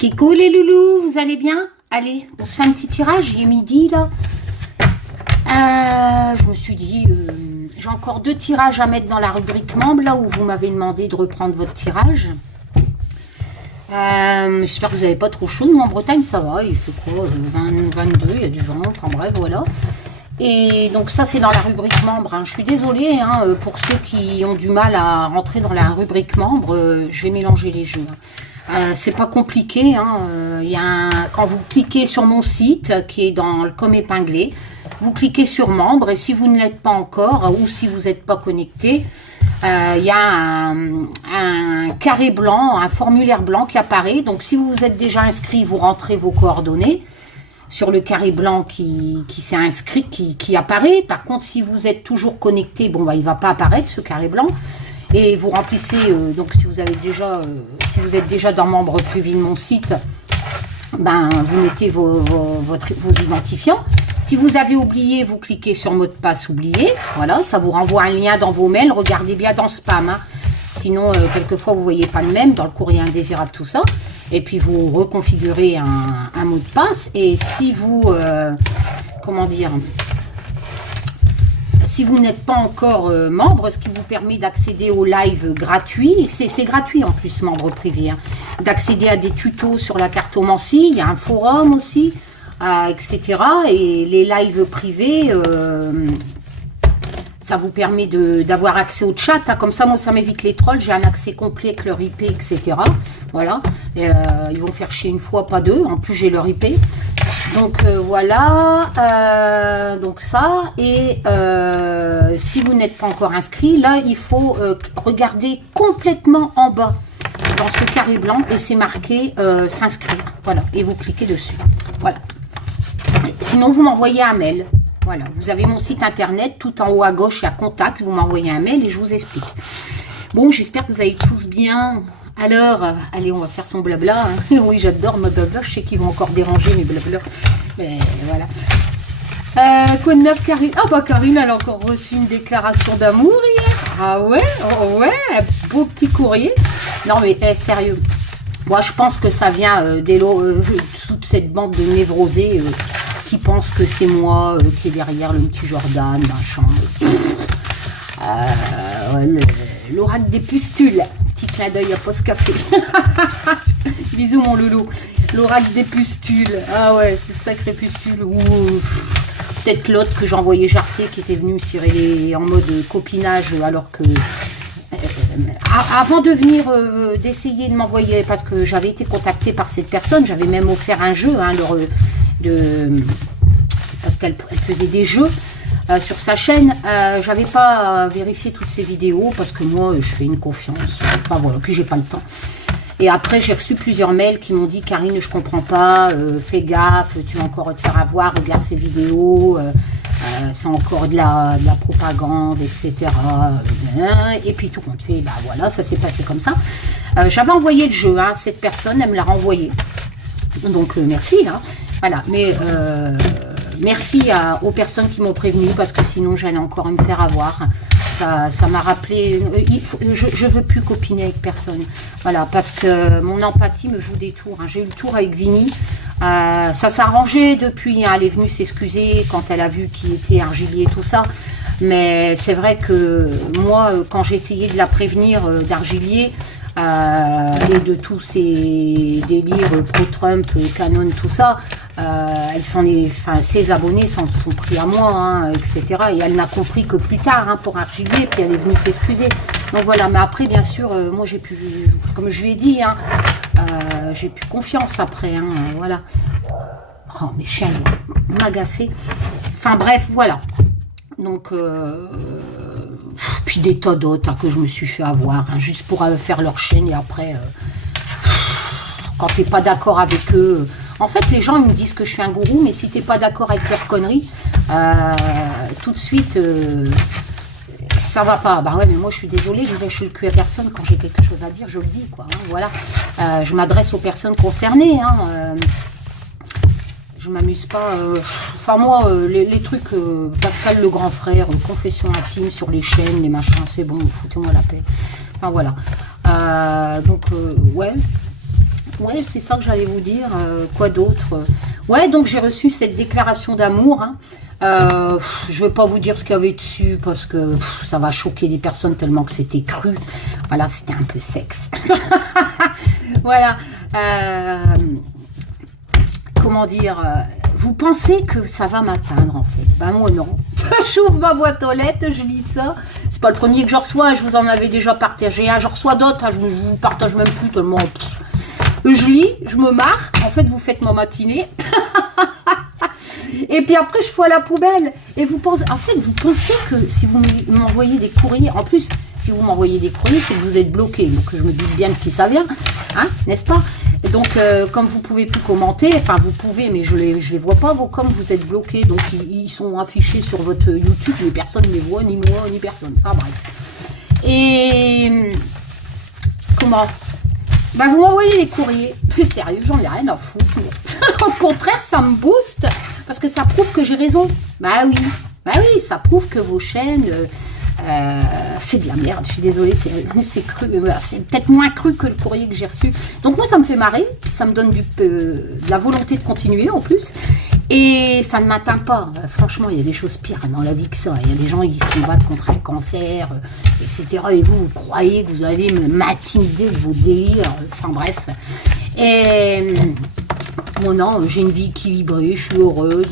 Kiko les loulous, vous allez bien? Allez, on se fait un petit tirage, il est midi là. Je me suis dit, j'ai encore 2 tirages à mettre dans la rubrique membres, là où vous m'avez demandé de reprendre votre tirage. J'espère que vous n'avez pas trop chaud. Nous en Bretagne ça va, il fait quoi, 20, 22, il y a du vent, enfin bref, voilà. Et donc ça c'est dans la rubrique membres, hein. Je suis désolée hein, pour ceux qui ont du mal à rentrer dans la rubrique membres, je vais mélanger les jeux. C'est pas compliqué, hein. Quand vous cliquez sur mon site qui est dans le comme épinglé, vous cliquez sur membres et si vous ne l'êtes pas encore ou si vous n'êtes pas connecté, il y a un carré blanc, un formulaire blanc qui apparaît. Donc si vous êtes déjà inscrit, vous rentrez vos coordonnées sur le carré blanc qui s'est inscrit, qui apparaît. Par contre, si vous êtes toujours connecté, bon bah il va pas apparaître ce carré blanc. Et vous remplissez, donc si vous êtes déjà dans membre privé de mon site, ben vous mettez vos identifiants. Si vous avez oublié, vous cliquez sur mot de passe oublié. Voilà, ça vous renvoie un lien dans vos mails. Regardez bien dans spam. Hein. Sinon, quelquefois, vous ne voyez pas le même dans le courrier indésirable, tout ça. Et puis, vous reconfigurez un mot de passe. Et si vous, comment dire, si vous n'êtes pas encore membre, ce qui vous permet d'accéder au live gratuit, c'est gratuit en plus, membre privé, hein, d'accéder à des tutos sur la cartomancie, il y a un forum aussi, etc. Et les lives privés, ça vous permet d'avoir accès au chat, hein. Comme ça, moi, ça m'évite les trolls, j'ai un accès complet avec leur IP, etc. Voilà, ils vont faire chier une fois, pas deux, en plus j'ai leur IP. Donc voilà, donc ça, et si vous n'êtes pas encore inscrit, là il faut regarder complètement en bas dans ce carré blanc et c'est marqué s'inscrire, voilà, et vous cliquez dessus, voilà. Sinon vous m'envoyez un mail, voilà, vous avez mon site internet, tout en haut à gauche il y a contact, vous m'envoyez un mail et je vous explique. Bon, j'espère que vous allez tous bien. Alors, allez, on va faire son blabla. Hein. Oui, j'adore ma blabla. Je sais qu'ils vont encore déranger mes blabla. Mais voilà. Quoi de neuf, Karine? Ah bah Karine, elle a encore reçu une déclaration d'amour hier. Ah ouais, oh ouais, un beau petit courrier. Non mais sérieux. Moi, je pense que ça vient toute cette bande de névrosés qui pensent que c'est moi qui est derrière le petit Jordan, machin. L'oracle des pustules. Petit clin d'œil à Post Café. Bisous mon loulou. L'oracle des pustules. Ah ouais, c'est sacré pustule. Ou peut-être l'autre que j'envoyais jarter qui était venu cirer en mode copinage alors que avant de venir d'essayer de m'envoyer, parce que j'avais été contactée par cette personne, j'avais même offert un jeu hein, parce qu'elle faisait des jeux sur sa chaîne. J'avais pas vérifié toutes ses vidéos parce que moi je fais une confiance, enfin voilà, puis j'ai pas le temps. Et après j'ai reçu plusieurs mails qui m'ont dit Karine, je comprends pas, fais gaffe, tu vas encore te faire avoir, regarde ces vidéos, c'est encore de la propagande, etc. Et puis tout compte fait, bah voilà, ça s'est passé comme ça. J'avais envoyé le jeu, hein, cette personne, elle me l'a renvoyé, donc merci, hein, voilà, mais merci aux personnes qui m'ont prévenu parce que sinon j'allais encore me faire avoir. Ça m'a rappelé, je veux plus copiner avec personne. Voilà, parce que mon empathie me joue des tours. Hein. J'ai eu le tour avec Vini. Ça s'est arrangé depuis. Hein. Elle est venue s'excuser quand elle a vu qui était Argilier et tout ça. Mais c'est vrai que moi, quand j'ai essayé de la prévenir d'Argilier, et de tous ces délires pro-Trump, Canon, tout ça, ses abonnés s'en sont pris à moi, hein, etc. Et elle n'a compris que plus tard, hein, pour Argilier, puis elle est venue s'excuser. Donc voilà, mais après, bien sûr, moi j'ai pu, comme je lui ai dit, hein, j'ai plus confiance après, hein, voilà. Oh, mes chiens, ils m'agacer. Enfin bref, voilà. Donc, puis des tas d'autres hein, que je me suis fait avoir, hein, juste pour faire leur chaîne et après, quand tu n'es pas d'accord avec eux. En fait, les gens ils me disent que je suis un gourou, mais si tu n'es pas d'accord avec leurs conneries, tout de suite, ça va pas. Bah ouais, mais moi je suis désolée, je lâche le cul à personne quand j'ai quelque chose à dire, je le dis, quoi. Hein, voilà. Je m'adresse aux personnes concernées. Hein, je m'amuse pas. Enfin moi, les trucs, Pascal le grand frère, confession intime sur les chaînes, les machins, c'est bon, foutez-moi la paix. Enfin voilà. Donc ouais. Ouais, c'est ça que j'allais vous dire. Quoi d'autre? Ouais, donc j'ai reçu cette déclaration d'amour. Hein. Je ne vais pas vous dire ce qu'il y avait dessus parce que ça va choquer les personnes tellement que c'était cru. Voilà, c'était un peu sexe. Voilà. Comment dire, vous pensez que ça va m'atteindre en fait? Ben moi non. J'ouvre ma boîte aux lettres, je lis ça. C'est pas le premier que je reçois, je vous en avais déjà partagé un. Je reçois d'autres, hein, je vous partage même plus tellement. Je lis, je me marre. En fait, vous faites ma matinée. Et puis après, je fous à la poubelle. Et vous pensez, en fait, vous pensez que si vous m'envoyez des courriers, en plus, si vous m'envoyez des courriers, c'est que vous êtes bloqué. Donc, je me doute bien de qui ça vient, hein, n'est-ce pas? Et donc, comme vous pouvez plus commenter, enfin, vous pouvez, mais je les vois pas, vos coms, vous êtes bloqués. Donc, ils sont affichés sur votre YouTube, mais personne ne les voit, ni moi, ni personne. Enfin, bref. Et comment? Bah, vous m'envoyez les courriers. Mais sérieux, j'en ai rien à foutre. Au contraire, ça me booste. Parce que ça prouve que j'ai raison. Bah oui, ça prouve que vos chaînes, c'est de la merde. Je suis désolée, c'est cru. C'est peut-être moins cru que le courrier que j'ai reçu. Donc moi, ça me fait marrer. Puis ça me donne de la volonté de continuer en plus. Et ça ne m'atteint pas. Franchement, il y a des choses pires dans la vie que ça. Il y a des gens qui se battent contre un cancer, etc. Et vous croyez que vous allez m'intimider de vos délires. Enfin bref. Et bon non, j'ai une vie équilibrée, je suis heureuse.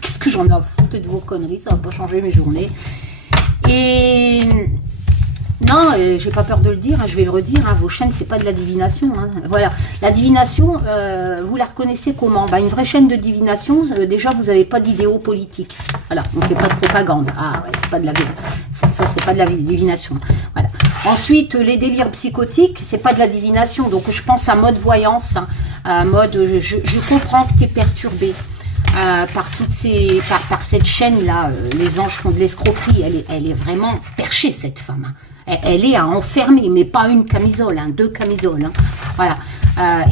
Qu'est-ce que j'en ai à foutre de vos conneries? Ça va pas changer mes journées. Et non, j'ai pas peur de le dire, hein, je vais le redire, hein, vos chaînes, c'est pas de la divination. Hein, voilà, la divination, vous la reconnaissez comment? Bah, une vraie chaîne de divination, déjà, vous n'avez pas d'idéaux politiques. Voilà, on fait pas de propagande. Ah ouais, c'est pas de la ça c'est pas de la divination. Voilà. Ensuite, les délires psychotiques, c'est pas de la divination. Donc, je pense à mode voyance, hein, mode, je comprends que tu es perturbé. Par cette chaîne-là, les anges font de l'escroquerie, elle est vraiment perchée, cette femme. Hein. Elle est à enfermer, mais pas une camisole, hein, 2 camisoles. Hein. Voilà.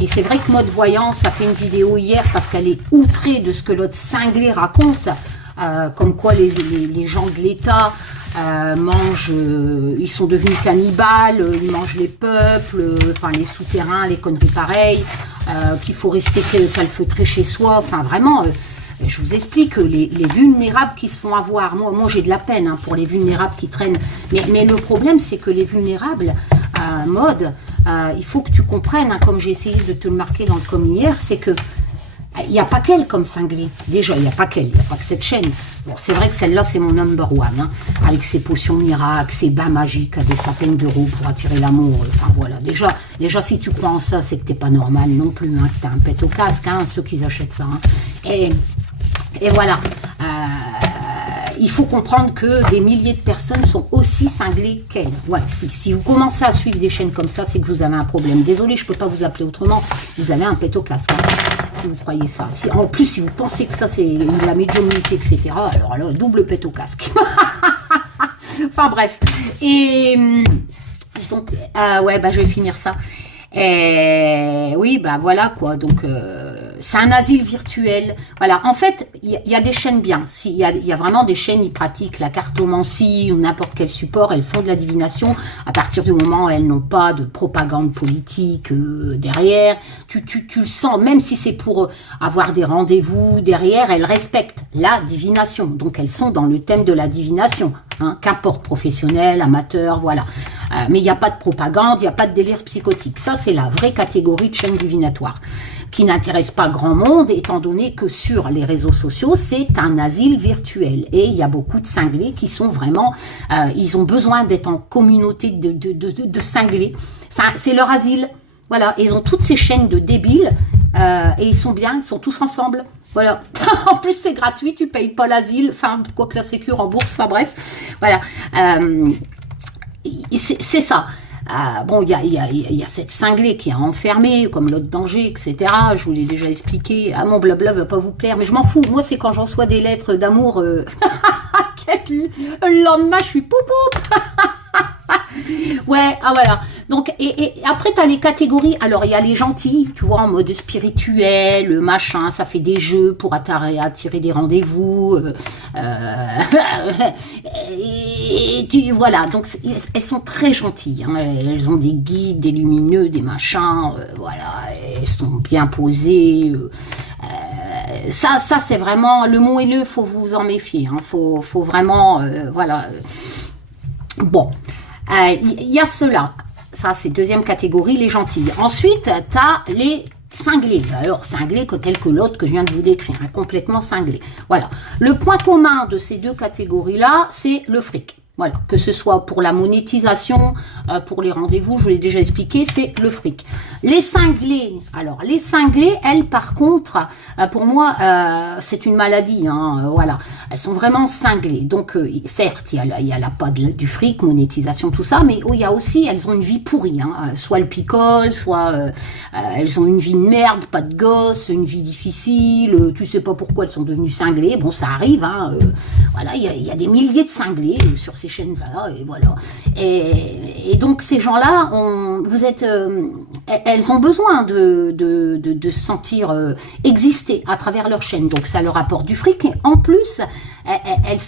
Et c'est vrai que Mode Voyance a fait une vidéo hier parce qu'elle est outrée de ce que l'autre cinglé raconte, comme quoi les gens de l'État mangent, ils sont devenus cannibales, ils mangent les peuples, enfin les souterrains, les conneries pareilles, qu'il faut rester calfeutré chez soi, enfin vraiment... je vous explique que les vulnérables qui se font avoir, moi j'ai de la peine hein, pour les vulnérables qui traînent, mais le problème c'est que les vulnérables, Mode, il faut que tu comprennes, hein, comme j'ai essayé de te le marquer dans le com hier, c'est que il n'y a pas qu'elle comme cinglée. Déjà, il n'y a pas qu'elle, il n'y a pas que cette chaîne. Bon, c'est vrai que celle-là, c'est mon number one, hein, avec ses potions miracles, ses bains magiques à des centaines d'euros pour attirer l'amour. Enfin, voilà. Déjà, si tu crois en ça, c'est que t'es pas normal non plus, hein, que t'as un pet au casque, hein, ceux qui achètent ça. Hein. Et voilà. Il faut comprendre que des milliers de personnes sont aussi cinglées qu'elle. Ouais, si vous commencez à suivre des chaînes comme ça, c'est que vous avez un problème. Désolé, je ne peux pas vous appeler autrement. Vous avez un pet au casque, hein, si vous croyez ça. En plus, si vous pensez que ça, c'est de la médiumnité, etc., alors là, double pet au casque. Enfin, bref. Et donc, ouais, bah, je vais finir ça. Et oui, bah voilà quoi, donc c'est un asile virtuel. Voilà, en fait, il y a des chaînes bien. Il y a vraiment des chaînes, ils pratiquent la cartomancie ou n'importe quel support, elles font de la divination. À partir du moment où elles n'ont pas de propagande politique derrière, tu le sens, même si c'est pour avoir des rendez-vous derrière, elles respectent la divination. Donc elles sont dans le thème de la divination, hein, qu'importe, professionnel, amateur, voilà. Mais il n'y a pas de propagande, il n'y a pas de délire psychotique. Ça, c'est la vraie catégorie de chaîne divinatoire qui n'intéresse pas grand monde, étant donné que sur les réseaux sociaux, c'est un asile virtuel. Et il y a beaucoup de cinglés qui sont vraiment... ils ont besoin d'être en communauté de cinglés. C'est leur asile. Voilà, et ils ont toutes ces chaînes de débiles, et ils sont bien, ils sont tous ensemble. Voilà. En plus, c'est gratuit, tu payes pas l'asile, enfin, quoi que la sécu rembourse, enfin bref. Voilà. C'est ça. Bon, il y a cette cinglée qui a enfermé, comme l'autre danger, etc. Je vous l'ai déjà expliqué. Ah, mon blabla va pas vous plaire, mais je m'en fous. Moi, c'est quand j'en reçois des lettres d'amour, le lendemain, je suis poup. Ouais, ah voilà. Donc, et après, tu as les catégories. Alors, il y a les gentils, tu vois, en mode spirituel, machin, ça fait des jeux pour attirer des rendez-vous. Voilà, donc elles sont très gentilles. Hein. Elles ont des guides, des lumineux, des machins. Voilà, elles sont bien posées. Ça c'est vraiment le mot haineux, faut vous en méfier. Hein. Faut vraiment, voilà. Bon, il y a cela. Ça, c'est deuxième catégorie, les gentils. Ensuite, tu as les cinglés. Alors, cinglés tel que l'autre que je viens de vous décrire, hein, complètement cinglés. Voilà. Le point commun de ces deux catégories-là, c'est le fric. Voilà, que ce soit pour la monétisation, pour les rendez-vous, je vous l'ai déjà expliqué, c'est le fric. Les cinglés, alors les cinglés, elles par contre, pour moi, c'est une maladie, hein, voilà. Elles sont vraiment cinglées. Donc, certes, il y a la pas du fric, monétisation, tout ça, mais il y a aussi, elles ont une vie pourrie, hein, soit elles picolent, soit elles ont une vie de merde, pas de gosse, une vie difficile, tu sais pas pourquoi elles sont devenues cinglées, bon, ça arrive, hein, voilà, il y a des milliers de cinglés sur ces chaînes, voilà, et voilà. Et donc ces gens-là, elles ont besoin de se sentir exister à travers leur chaîne. Donc ça leur apporte du fric. Et en plus,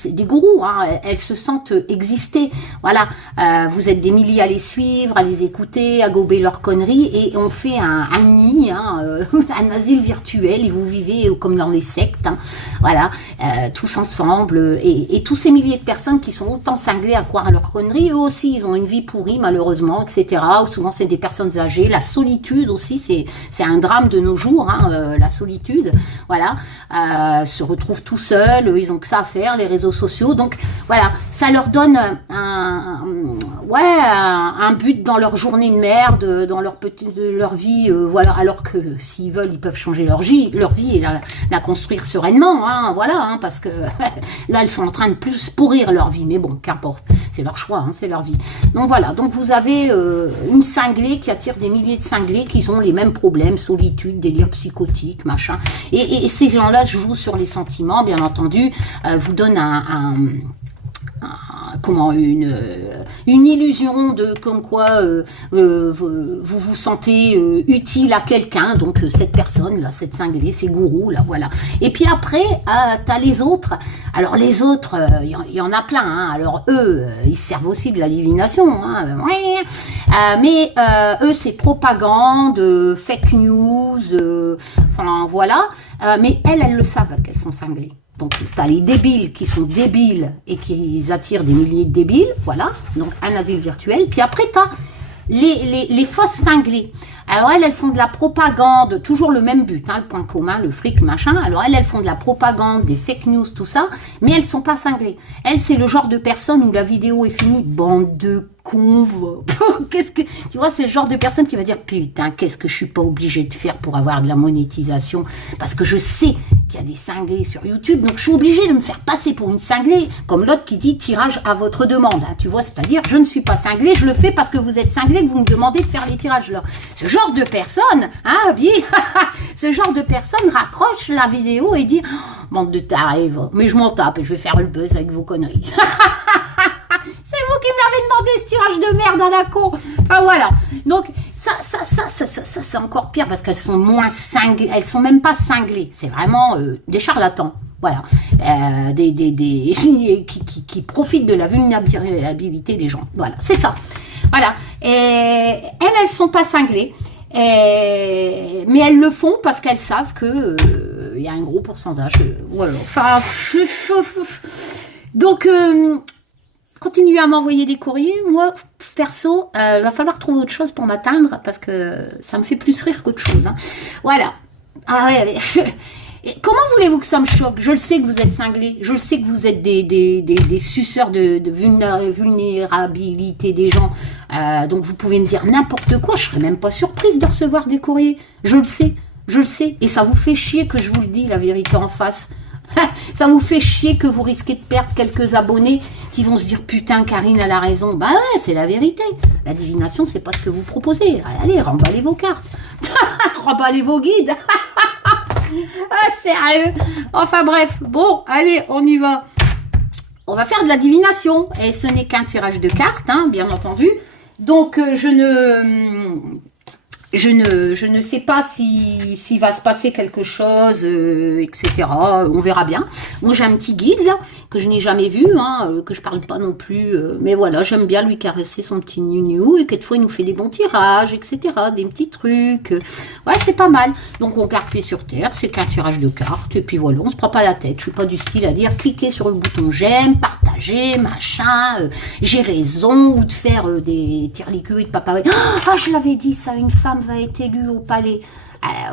des gourous, hein, elles se sentent exister. Voilà, vous êtes des milliers à les suivre, à les écouter, à gober leurs conneries, et on fait un nid, hein, un asile virtuel, et vous vivez comme dans les sectes. Hein, voilà, tous ensemble, et tous ces milliers de personnes qui sont autant cinglées à croire à leurs conneries, eux aussi, ils ont une vie pourrie, malheureusement, etc. Souvent, c'est des personnes âgées. La solitude aussi, c'est un drame de nos jours, hein, la solitude. Voilà, se retrouvent tout seuls, ils ont que ça à faire, les réseaux sociaux. Donc, voilà, ça leur donne un but dans leur journée de merde, dans leur vie, voilà. Alors que s'ils veulent, ils peuvent changer leur vie et la construire sereinement, hein, voilà, hein, parce que là, elles sont en train de plus pourrir leur vie. Mais bon, qu'importe, c'est leur choix, hein, c'est leur vie. Donc voilà, donc vous avez une cinglée qui attire des milliers de cinglés qui ont les mêmes problèmes, solitude, délire psychotique, machin. Et ces gens-là jouent sur les sentiments, bien entendu, vous donnent une illusion de comme quoi vous vous sentez utile à quelqu'un, donc cette personne là, cette cinglée, ces gourous là, voilà. Et puis après t'as les autres. Alors les autres, il y en a plein, hein. Alors eux, ils servent aussi de la divination, hein. Mais eux c'est propagande, fake news, enfin voilà. Mais elles le savent qu'elles sont cinglées. Donc, tu as les débiles qui sont débiles et qui attirent des milliers de débiles, voilà, donc un asile virtuel. Puis après, tu as les fausses cinglées. Alors, elles font de la propagande, toujours le même but, hein, le point commun, le fric, machin. Alors, elles font de la propagande, des fake news, tout ça, mais elles sont pas cinglées. Elles, c'est le genre de personne où la vidéo est finie, bande de conve. Tu vois, c'est le genre de personne qui va dire putain, qu'est-ce que je suis pas obligée de faire pour avoir de la monétisation, parce que je sais qu'il y a des cinglés sur YouTube, donc je suis obligée de me faire passer pour une cinglée, comme l'autre qui dit tirage à votre demande, hein, tu vois, c'est-à-dire je ne suis pas cinglée, je le fais parce que vous êtes cinglée, que vous me demandez de faire les tirages là. Ce genre de personne, hein, bien, ce genre de personne raccroche la vidéo et dit oh, bande de tarés, mais je m'en tape et je vais faire le buzz avec vos conneries. C'est vous qui me l'avez demandé, ce tirage de merde à la con. Enfin voilà. Donc ça c'est encore pire parce qu'elles sont moins cinglées. Elles sont même pas cinglées. C'est vraiment des charlatans. Voilà. Qui profitent de la vulnérabilité des gens. Voilà. C'est ça. Voilà. Et elles sont pas cinglées. Mais elles le font parce qu'elles savent que y a un gros pourcentage. Voilà. Enfin. Donc. Continuez à m'envoyer des courriers. Moi, perso, va falloir trouver autre chose pour m'atteindre parce que ça me fait plus rire qu'autre chose. Hein. Voilà. Ah, ouais. Et comment voulez-vous que ça me choque? Je le sais que vous êtes cinglés. Je le sais que vous êtes des suceurs de vulnérabilité des gens. Donc, vous pouvez me dire n'importe quoi. Je serais même pas surprise de recevoir des courriers. Je le sais. Je le sais. Et ça vous fait chier que je vous le dis, la vérité en face. Ça vous fait chier que vous risquez de perdre quelques abonnés qui vont se dire putain Karine elle a raison. Bah ouais, c'est la vérité. La divination c'est pas ce que vous proposez. Allez, remballez vos cartes. Remballez vos guides. Ah sérieux. Enfin bref, bon allez on y va. On va faire de la divination et ce n'est qu'un tirage de cartes, hein, bien entendu. Donc, je ne sais pas s'il va se passer quelque chose, etc. On verra bien. Moi, j'ai un petit guide, là, que je n'ai jamais vu, hein, que je parle pas non plus. Mais voilà, j'aime bien lui caresser son petit gnou et quelquefois, il nous fait des bons tirages, etc. Des petits trucs. Ouais, c'est pas mal. Donc, on garde pied sur terre. C'est qu'un tirage de cartes. Et puis voilà, on se prend pas la tête. Je suis pas du style à dire cliquez sur le bouton j'aime, partager, machin, j'ai raison, ou de faire des tire-licuits de papa. Ah, je l'avais dit, ça, une femme va être élue au palais.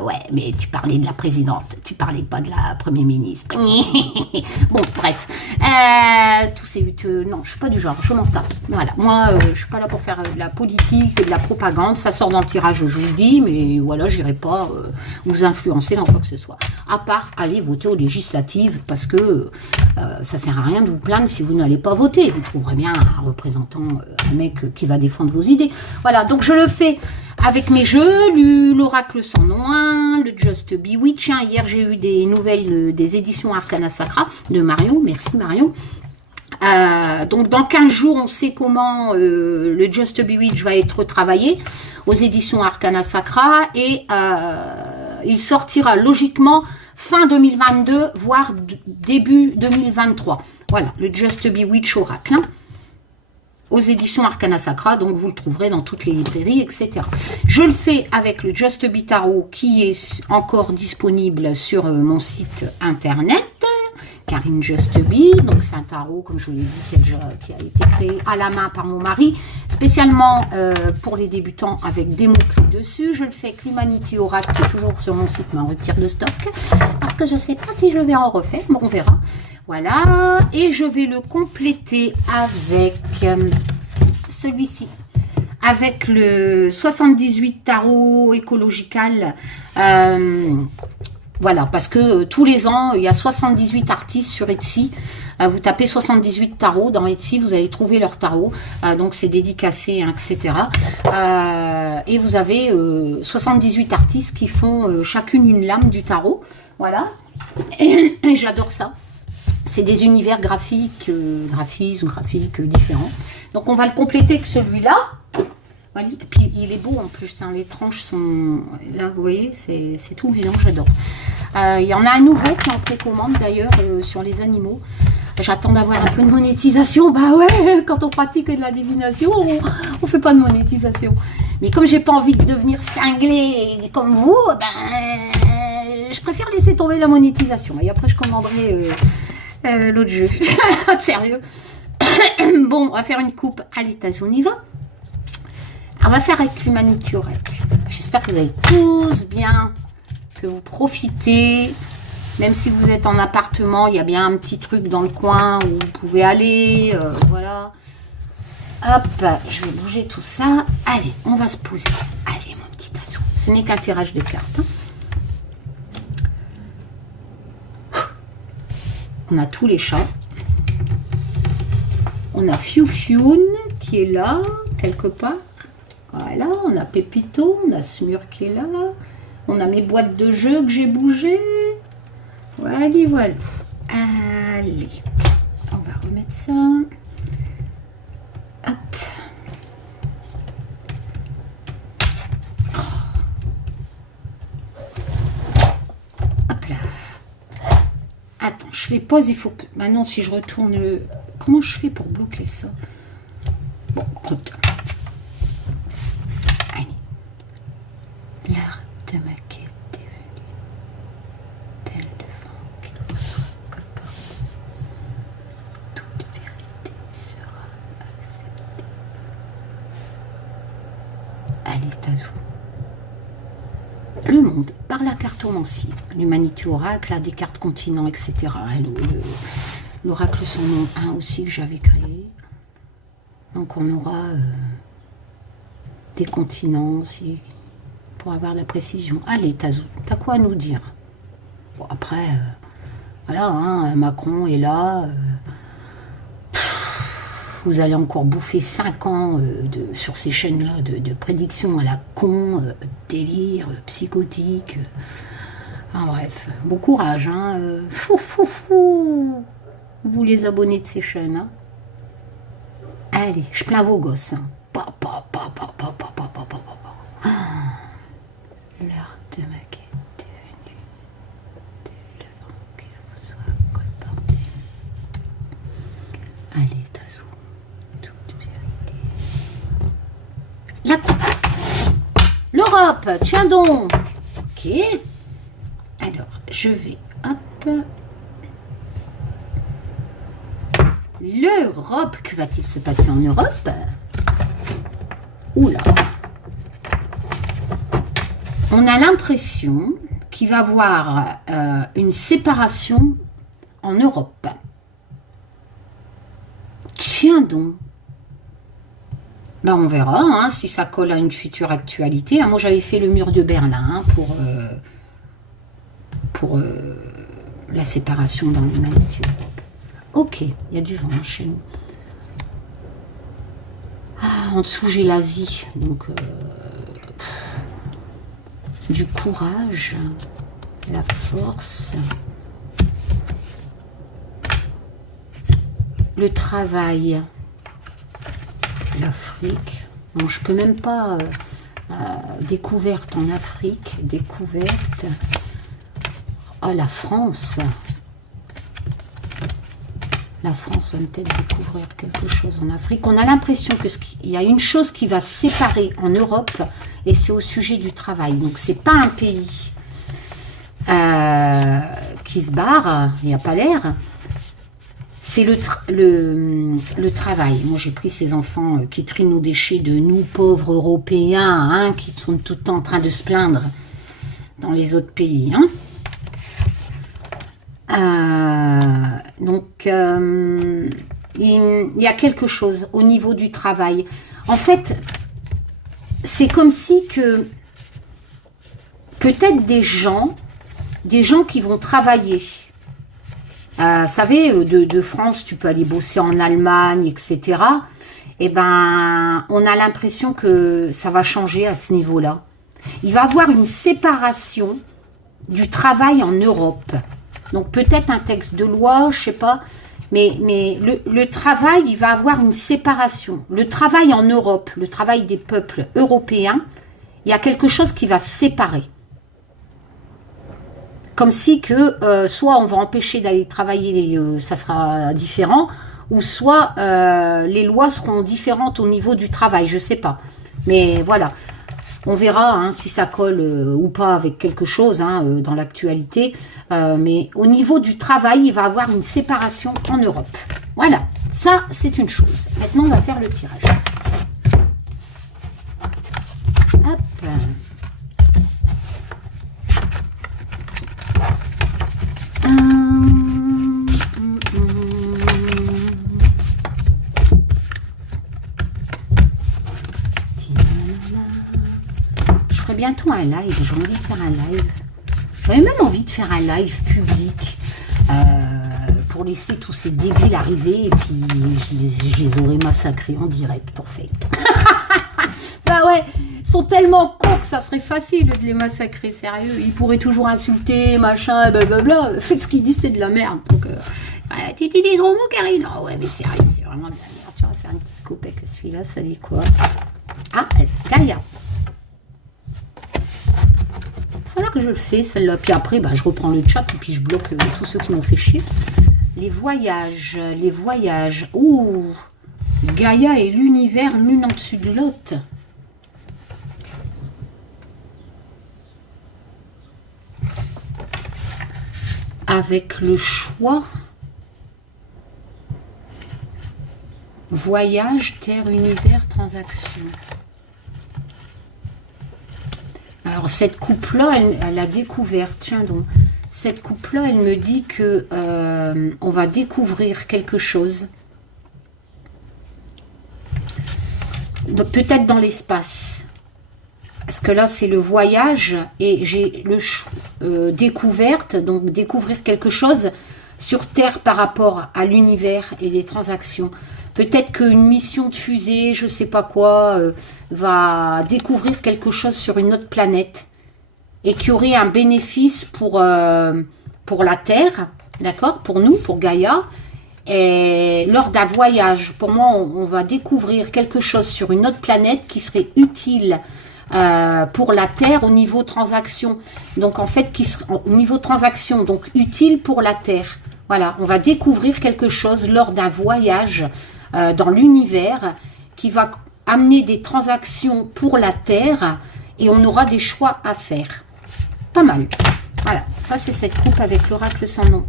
Ouais, mais tu parlais de la présidente, tu parlais pas de la première ministre. Bon, bref. Non, je suis pas du genre, je m'en tape. Voilà, moi, je suis pas là pour faire de la politique, de la propagande. Ça sort dans le tirage, je vous le dis, mais voilà, j'irai pas vous influencer dans quoi que ce soit. À part aller voter aux législatives, parce que ça sert à rien de vous plaindre si vous n'allez pas voter. Vous trouverez bien un représentant, un mec qui va défendre vos idées. Voilà, donc je le fais avec mes jeux, l'Oracle sans noin, le Just Bewitch. Hier, j'ai eu des nouvelles des éditions Arcana Sacra de Marion. Merci Marion. Donc, dans 15 jours, on sait comment le Just Bewitch va être travaillé aux éditions Arcana Sacra. Et il sortira logiquement fin 2022, voire début 2023. Voilà, le Just Bewitch Oracle. Hein, aux éditions Arcana Sacra, donc vous le trouverez dans toutes les librairies, etc. Je le fais avec le Just Be Tarot qui est encore disponible sur mon site internet, Karine Just Be. Donc c'est un tarot, comme je vous l'ai dit, qui a été créé à la main par mon mari, spécialement pour les débutants avec des mots-clés dessus. Je le fais avec l'Humanity Oracle qui est toujours sur mon site, mais en retire de stock, parce que je ne sais pas si je vais en refaire, mais on verra. Voilà, et je vais le compléter avec celui-ci, avec le 78 tarot écological. Voilà, parce que tous les ans, il y a 78 artistes sur Etsy. Vous tapez 78 tarots dans Etsy, vous allez trouver leur tarot. Donc, c'est dédicacé, hein, etc. Et vous avez 78 artistes qui font chacune une lame du tarot. Voilà, et j'adore ça. C'est des univers graphiques, graphiques différents. Donc, on va le compléter avec celui-là. Voilà. Et puis, il est beau en plus. Hein. Les tranches sont... Là, vous voyez, c'est tout luisant. J'adore. Il y en a un nouveau qui est en précommande, d'ailleurs, sur les animaux. J'attends d'avoir un peu de monétisation. Bah ouais, quand on pratique de la divination, on fait pas de monétisation. Mais comme j'ai pas envie de devenir cinglé comme vous, je préfère laisser tomber la monétisation. Et après, je commanderai... l'autre jeu. Sérieux. Bon, on va faire une coupe. Allez, on y va. On va faire avec l'Humanity Oracle. J'espère que vous allez tous bien, que vous profitez. Même si vous êtes en appartement, il y a bien un petit truc dans le coin où vous pouvez aller. Voilà. Hop, je vais bouger tout ça. Allez, on va se poser. Allez, mon petit Tazo. Ce n'est qu'un tirage de cartes. Hein. On a tous les chats. On a Fiu-Fiun qui est là, quelque part. Voilà, on a Pépito, on a Smur qui est là. On a mes boîtes de jeux que j'ai bougées. Voilà, voilà. Allez, on va remettre ça. Hop. Hop là. Attends, je fais pause, il faut que... Maintenant, si je retourne le... Comment je fais pour bloquer ça? Bon, écoute. Allez. L'art de ma quête est venu. Tel le vent qui reçoit colporte. Toute vérité sera acceptée. Allez, Tazo. Le monde, par la cartomancie, l'Humanity Oracle, a des cartes continents, etc. L'Oracle sans nom 1 aussi que j'avais créé. Donc on aura des continents aussi pour avoir la précision. Allez, Tazo, t'as quoi à nous dire? Bon, après, voilà, hein, Macron est là. Vous allez encore bouffer 5 ans sur ces chaînes-là de prédictions à la con, délire, psychotique. Bref, bon courage. Hein, vous les abonnés de ces chaînes. Hein. Allez, je plains vos gosses. Hein. L'heure de ma quête est venue. Le vent qu'il vous soit colporté. Allez, Tazou, toute vérité. La coupe. L'Europe, tiens donc. Ok. Alors, je vais, hop. L'Europe, que va-t-il se passer en Europe? Oula. On a l'impression qu'il va y avoir une séparation en Europe. Tiens donc. Ben on verra hein, si ça colle à une future actualité. Moi, j'avais fait le mur de Berlin hein, pour la séparation dans l'humanité. Ok, il y a du vent chez nous. Ah, en dessous, j'ai l'Asie. Donc, du courage, la force, le travail, l'Afrique. Bon, je peux même pas découverte en Afrique, découverte. Ah, la France. La France va peut-être découvrir quelque chose en Afrique. On a l'impression qu'il y a une chose qui va se séparer en Europe et c'est au sujet du travail. Donc, c'est pas un pays qui se barre, il n'y a pas l'air. C'est le travail. Moi, j'ai pris ces enfants qui trient nos déchets de nous, pauvres Européens, hein, qui sont tout le temps en train de se plaindre dans les autres pays. Hein. Donc, il y a quelque chose au niveau du travail. En fait, c'est comme si que peut-être des gens qui vont travailler. Vous savez, de France, tu peux aller bosser en Allemagne, etc. Eh ben, on a l'impression que ça va changer à ce niveau-là. Il va y avoir une séparation du travail en Europe. Donc peut-être un texte de loi, je sais pas, mais le travail, il va avoir une séparation. Le travail en Europe, le travail des peuples européens, il y a quelque chose qui va se séparer. Comme si que soit on va empêcher d'aller travailler, ça sera différent, ou soit les lois seront différentes au niveau du travail, je sais pas. Mais voilà. On verra hein, si ça colle ou pas avec quelque chose hein, dans l'actualité. Mais au niveau du travail, il va y avoir une séparation en Europe. Voilà, ça c'est une chose. Maintenant, on va faire le tirage. Hop. Bientôt un live, j'ai envie de faire un live. J'avais même envie de faire un live public pour laisser tous ces débiles arriver et puis je les aurais massacrés en direct en fait. Bah ouais, ils sont tellement cons que ça serait facile de les massacrer, sérieux. Ils pourraient toujours insulter, machin, blablabla. Faites ce qu'ils disent, c'est de la merde. Donc, tu dis des gros mots, Karine. Non, ouais, mais sérieux, c'est vraiment de la merde. Tu vas faire une petite coupe avec celui-là, ça dit quoi? Ah, Gaïa. Voilà que je le fais, celle-là. Puis après, bah, je reprends le chat et puis je bloque tous ceux qui m'ont fait chier. Les voyages, les voyages. Ouh, Gaïa et l'univers l'une en dessus de l'autre. Avec le choix. Voyage, terre, univers, transaction. Alors, cette coupe-là, elle a découvert, tiens donc, cette coupe-là, elle me dit que on va découvrir quelque chose. Peut-être dans l'espace. Parce que là, c'est le voyage et j'ai le découverte, donc découvrir quelque chose sur Terre par rapport à l'univers et les transactions. Peut-être qu'une mission de fusée, je ne sais pas quoi, va découvrir quelque chose sur une autre planète et qui aurait un bénéfice pour la Terre, d'accord, pour nous, pour Gaïa, Et lors d'un voyage, pour moi, on va découvrir quelque chose sur une autre planète qui serait utile pour la Terre au niveau transaction. Donc en fait, au niveau transaction, donc utile pour la Terre. Voilà, on va découvrir quelque chose lors d'un voyage dans l'univers qui va amener des transactions pour la Terre et on aura des choix à faire. Pas mal. Voilà, ça c'est cette coupe avec l'oracle sans nom.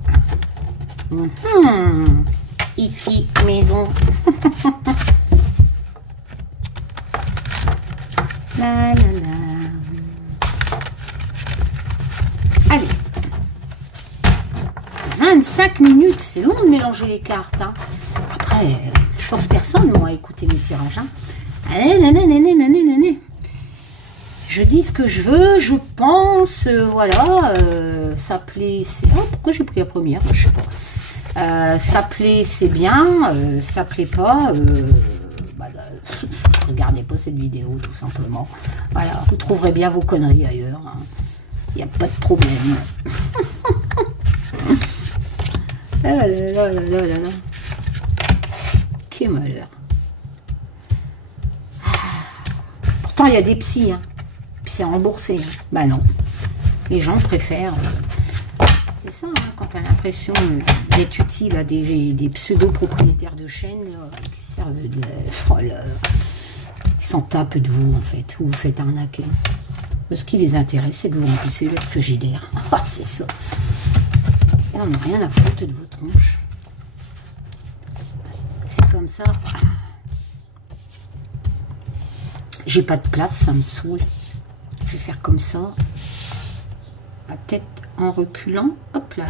Iti, maison. La, la, la. Allez. 25 minutes, c'est long de mélanger les cartes. Hein. Après, je force personne, moi, à écouter mes tirages. Hein. Allez, je dis ce que je veux, je pense, voilà, ça plaît, c'est... Oh, pourquoi j'ai pris la première? Je sais pas. Ça plaît, c'est bien, ça plaît pas, regardez pas cette vidéo, tout simplement. Voilà, vous trouverez bien vos conneries ailleurs. Il n'y a pas de problème. Ah là là là là là là. Quel malheur. Pourtant, il y a des psys, hein. Puis c'est remboursé. Hein. Bah non. Les gens préfèrent. C'est ça, hein, quand tu as l'impression d'être utile à des pseudo-propriétaires de chaînes là, qui servent de... Oh là, ils s'en tapent de vous, en fait. Vous vous faites arnaquer. Ce qui les intéresse, c'est que vous remplissez le frigidaire. Ah, c'est ça. Et on n'a rien à foutre de vos tronches. C'est comme ça. J'ai pas de place, ça me saoule. Je vais faire comme ça. Peut-être en reculant. Hop là.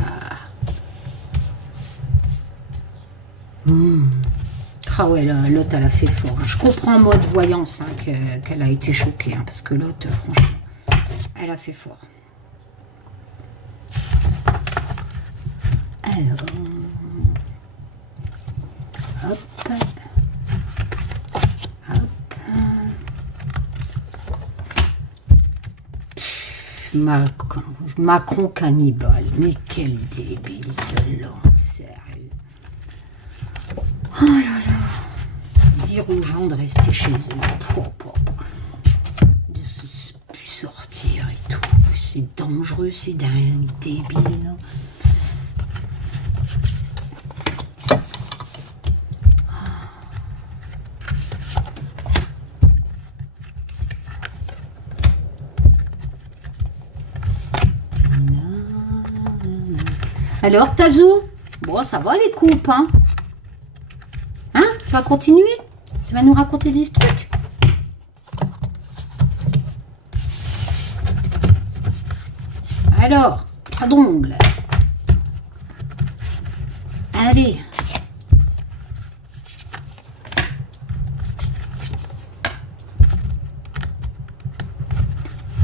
Ah ouais, l'autre, elle a fait fort. Hein. Je comprends en mode voyance hein, qu'elle a été choquée. Hein, parce que l'autre, franchement, elle a fait fort. Alors. Hop. Macron cannibale, mais quel débile celui-là, sérieux. Oh là là, dire aux gens de rester chez eux, de se plus sortir et tout, c'est dangereux, c'est dingue, débile. Là. Alors, Tazou, bon, ça va les coupes, hein? Hein? Tu vas continuer? Tu vas nous raconter des trucs? Alors, pas d'ongles. Allez.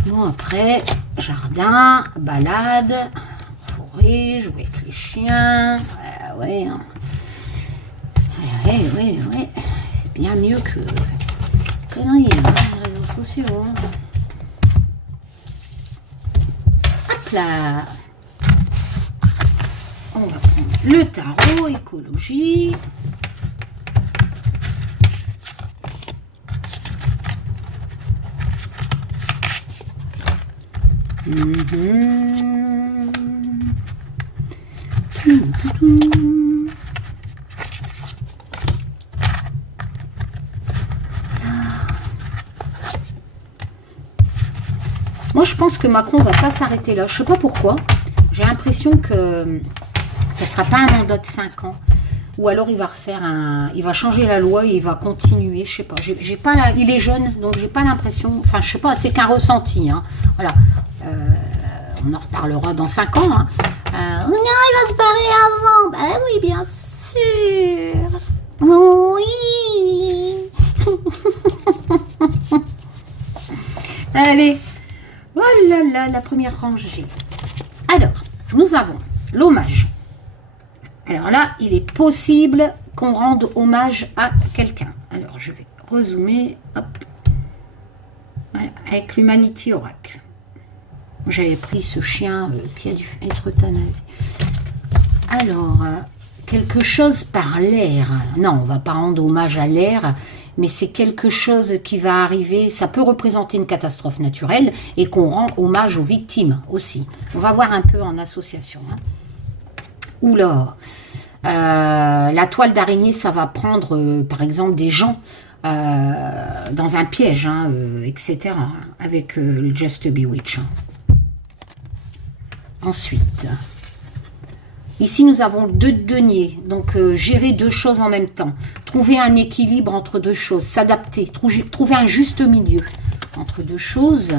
Nous, après, jardin, balade... jouer avec les chiens, ouais, c'est bien mieux que conneries, hein, les réseaux sociaux. Hein. Hop là, on va prendre le tarot, écologie. Moi, je pense que Macron va pas s'arrêter là. Je sais pas pourquoi. J'ai l'impression que ça sera pas un mandat de 5 ans. Ou alors il va refaire il va changer la loi et il va continuer. Je sais pas. J'ai pas il est jeune, donc j'ai pas l'impression. Enfin, je sais pas. C'est qu'un ressenti. Hein. Voilà. On en reparlera dans 5 ans. Hein. Non, il va se barrer avant. Bah oui, bien sûr. Oui. Allez. Oh là là, la première rangée. Alors, nous avons l'hommage. Alors là, il est possible qu'on rende hommage à quelqu'un. Alors, je vais rezoomer. Hop. Voilà, avec l'Humanity Oracle. J'avais pris ce chien qui a dû être euthanasié. Alors, quelque chose par l'air. Non, on va pas rendre hommage à l'air, mais c'est quelque chose qui va arriver. Ça peut représenter une catastrophe naturelle et qu'on rend hommage aux victimes aussi. On va voir un peu en association. Hein. Oula, la toile d'araignée, ça va prendre, par exemple, des gens dans un piège, hein, etc. Avec le Just Bewitch. Ensuite, ici nous avons 2 deniers, donc gérer 2 choses en même temps, trouver un équilibre entre 2 choses, s'adapter, trouver un juste milieu entre 2 choses.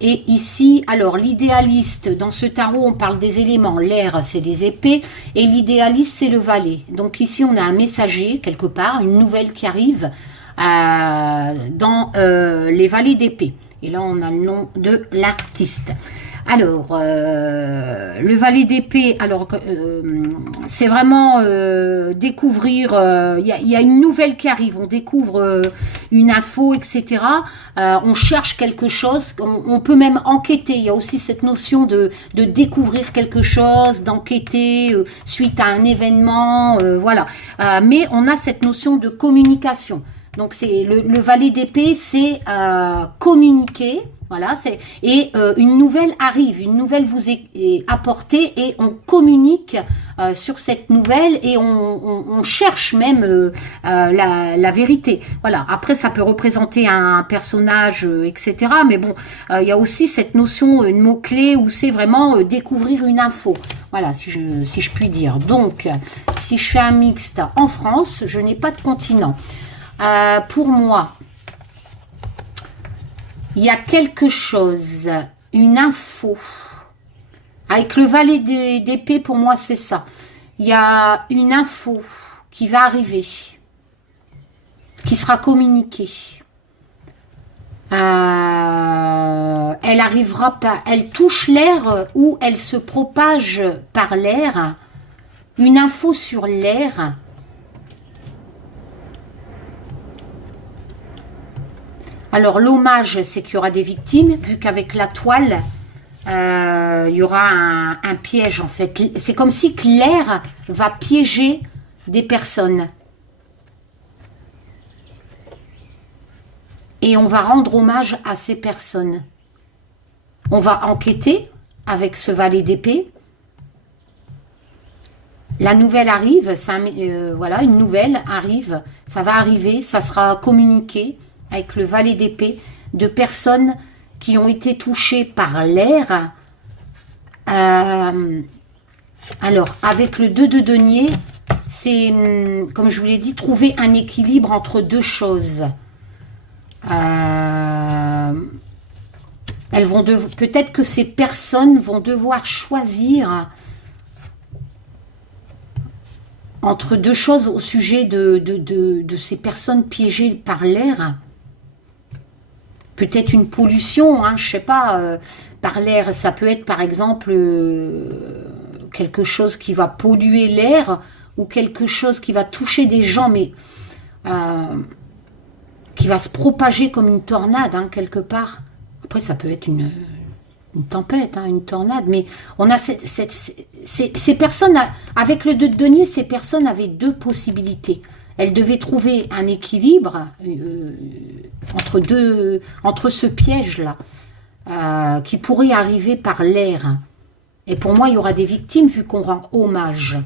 Et ici, alors l'idéaliste, dans ce tarot on parle des éléments, l'air c'est les épées, et l'idéaliste c'est le valet. Donc ici on a un messager quelque part, une nouvelle qui arrive dans les valets d'épée. Et là on a le nom de l'artiste. Alors, le valet d'épée, alors c'est vraiment découvrir, il y a une nouvelle qui arrive, on découvre une info, etc. On cherche quelque chose, on peut même enquêter, il y a aussi cette notion de découvrir quelque chose, d'enquêter suite à un événement, voilà. Mais on a cette notion de communication. Donc c'est le valet d'épée, c'est communiquer. Voilà, et une nouvelle arrive, une nouvelle vous est apportée et on communique sur cette nouvelle et on cherche même la vérité. Voilà, après ça peut représenter un personnage, etc. Mais bon, il y a aussi cette notion, une mot-clé où c'est vraiment découvrir une info. Voilà, si je puis dire. Donc, si je fais un mixte en France, je n'ai pas de continent. Pour moi, il y a quelque chose, une info. Avec le valet d'épée, pour moi, c'est ça. Il y a une info qui va arriver, qui sera communiquée. Elle arrivera pas, elle touche l'air ou elle se propage par l'air. Une info sur l'air. Alors, l'hommage, c'est qu'il y aura des victimes, vu qu'avec la toile, il y aura un piège, en fait. C'est comme si l'air va piéger des personnes. Et on va rendre hommage à ces personnes. On va enquêter avec ce valet d'épée. La nouvelle arrive, voilà, une nouvelle arrive, ça va arriver, ça sera communiqué avec le valet d'épée, de personnes qui ont été touchées par l'air. Alors, avec le 2 de denier, c'est, comme je vous l'ai dit, trouver un équilibre entre 2 choses. Peut-être que ces personnes vont devoir choisir entre 2 choses au sujet de ces personnes piégées par l'air. Peut-être une pollution, hein, je ne sais pas, par l'air. Ça peut être par exemple quelque chose qui va polluer l'air ou quelque chose qui va toucher des gens, mais qui va se propager comme une tornade, hein, quelque part. Après, ça peut être une tempête, hein, une tornade, mais on a ces personnes, avec le 2 de denier, ces personnes avaient 2 possibilités. Elles devaient trouver un équilibre entre ce piège-là, qui pourrait arriver par l'air. Et pour moi, il y aura des victimes, vu qu'on rend hommage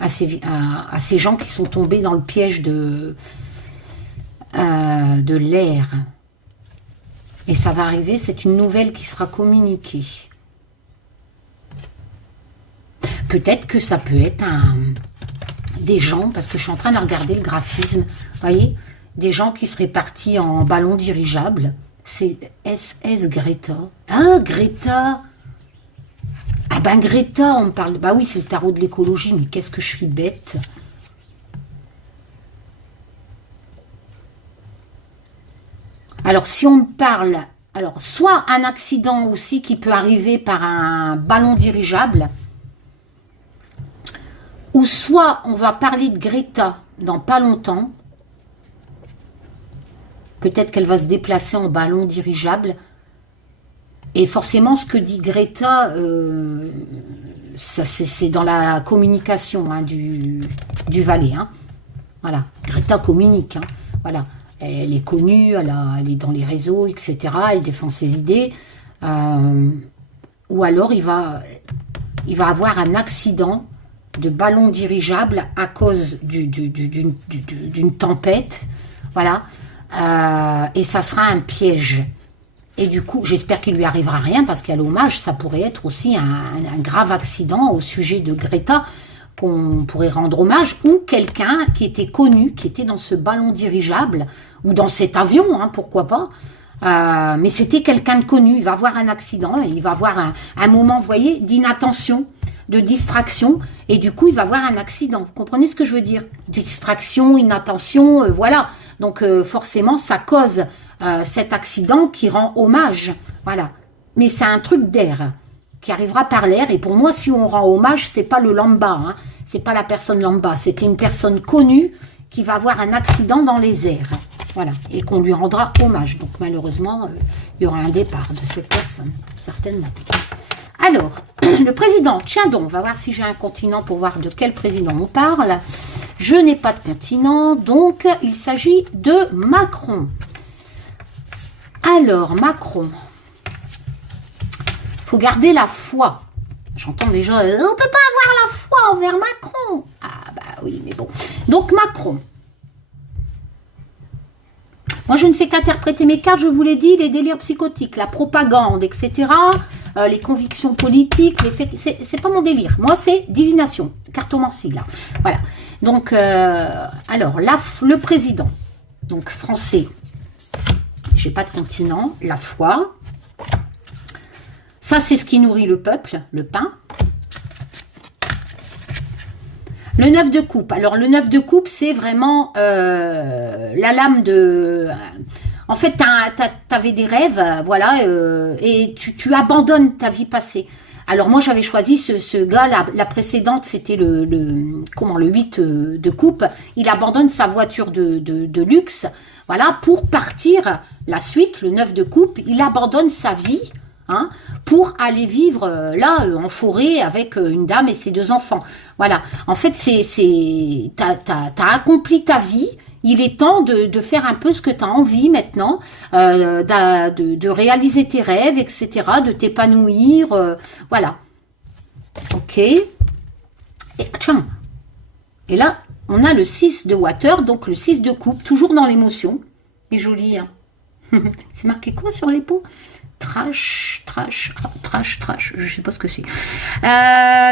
à ces gens qui sont tombés dans le piège de l'air. Et ça va arriver, c'est une nouvelle qui sera communiquée. Peut-être que ça peut être des gens, parce que je suis en train de regarder le graphisme, vous voyez, des gens qui seraient partis en ballon dirigeable. C'est SS Greta. Ah, Greta! Ah ben Greta, on me parle... Bah oui, c'est le tarot de l'écologie, mais qu'est-ce que je suis bête! Alors, si on me parle... Alors, soit un accident aussi qui peut arriver par un ballon dirigeable, ou soit on va parler de Greta dans pas longtemps. Peut-être qu'elle va se déplacer en ballon dirigeable. Et forcément, ce que dit Greta, c'est dans la communication hein, du Valais. Hein. Voilà, Greta communique. Hein. Voilà, elle est connue, elle est dans les réseaux, etc. Elle défend ses idées. Ou alors il va avoir un accident de ballon dirigeable à cause d'une tempête. Voilà, et ça sera un piège. Et du coup, j'espère qu'il lui arrivera rien, parce qu'à l'hommage, ça pourrait être aussi un grave accident au sujet de Greta, qu'on pourrait rendre hommage, ou quelqu'un qui était connu, qui était dans ce ballon dirigeable, ou dans cet avion, hein, pourquoi pas. Mais c'était quelqu'un de connu, il va avoir un accident, et il va avoir un moment, vous voyez, d'inattention, de distraction, et du coup, il va avoir un accident. Vous comprenez ce que je veux dire? Distraction, inattention, voilà. Donc, forcément, ça cause cet accident qui rend hommage, voilà. Mais c'est un truc d'air qui arrivera par l'air. Et pour moi, si on rend hommage, c'est pas le lambda, hein. C'est pas la personne lambda. C'était une personne connue qui va avoir un accident dans les airs, voilà, et qu'on lui rendra hommage. Donc malheureusement, il y aura un départ de cette personne, certainement. Alors, le président, tiens donc, on va voir si j'ai un continent pour voir de quel président on parle. Je n'ai pas de continent, donc il s'agit de Macron. Alors, Macron, il faut garder la foi. J'entends déjà, on ne peut pas avoir la foi envers Macron. Ah bah oui, mais bon. Donc Macron. Moi, je ne fais qu'interpréter mes cartes, je vous l'ai dit, les délires psychotiques, la propagande, etc., les convictions politiques, les faits, c'est pas mon délire. Moi, c'est divination, cartomancie, là. Voilà. Donc, alors, le président, donc français, j'ai pas de continent, la foi. Ça, c'est ce qui nourrit le peuple, le pain. Le 9 de coupe. Alors, le 9 de coupe, c'est vraiment la lame de... En fait, tu avais des rêves, voilà, et tu abandonnes ta vie passée. Alors, moi, j'avais choisi ce gars, la précédente, c'était le 8 de coupe. Il abandonne sa voiture de luxe, voilà, pour partir. La suite, le 9 de coupe, il abandonne sa vie, hein, pour aller vivre là en forêt avec une dame et ses 2 enfants. Voilà. En fait, t'as accompli ta vie. Il est temps de faire un peu ce que tu as envie maintenant, de réaliser tes rêves, etc., de t'épanouir. Voilà. Ok. Et tiens. Et là, on a le 6 de water, donc le 6 de coupe, toujours dans l'émotion. Et joli, hein. C'est marqué quoi sur les peaux? Trash, je sais pas ce que c'est.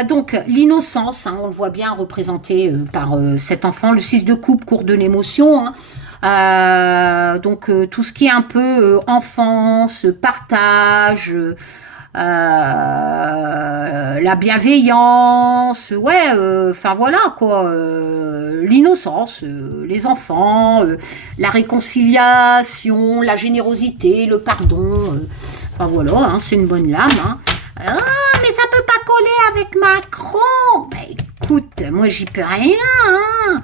Donc, l'innocence, hein, on le voit bien représenté par cet enfant, le 6 de coupe, cours de l'émotion. Hein. Donc, tout ce qui est un peu enfance, partage, la bienveillance, ouais, enfin voilà quoi, l'innocence, les enfants, la réconciliation, la générosité, le pardon, enfin voilà, hein, c'est une bonne lame. Hein. Ah, mais ça peut pas coller avec Macron. Ben écoute, moi j'y peux rien. Hein.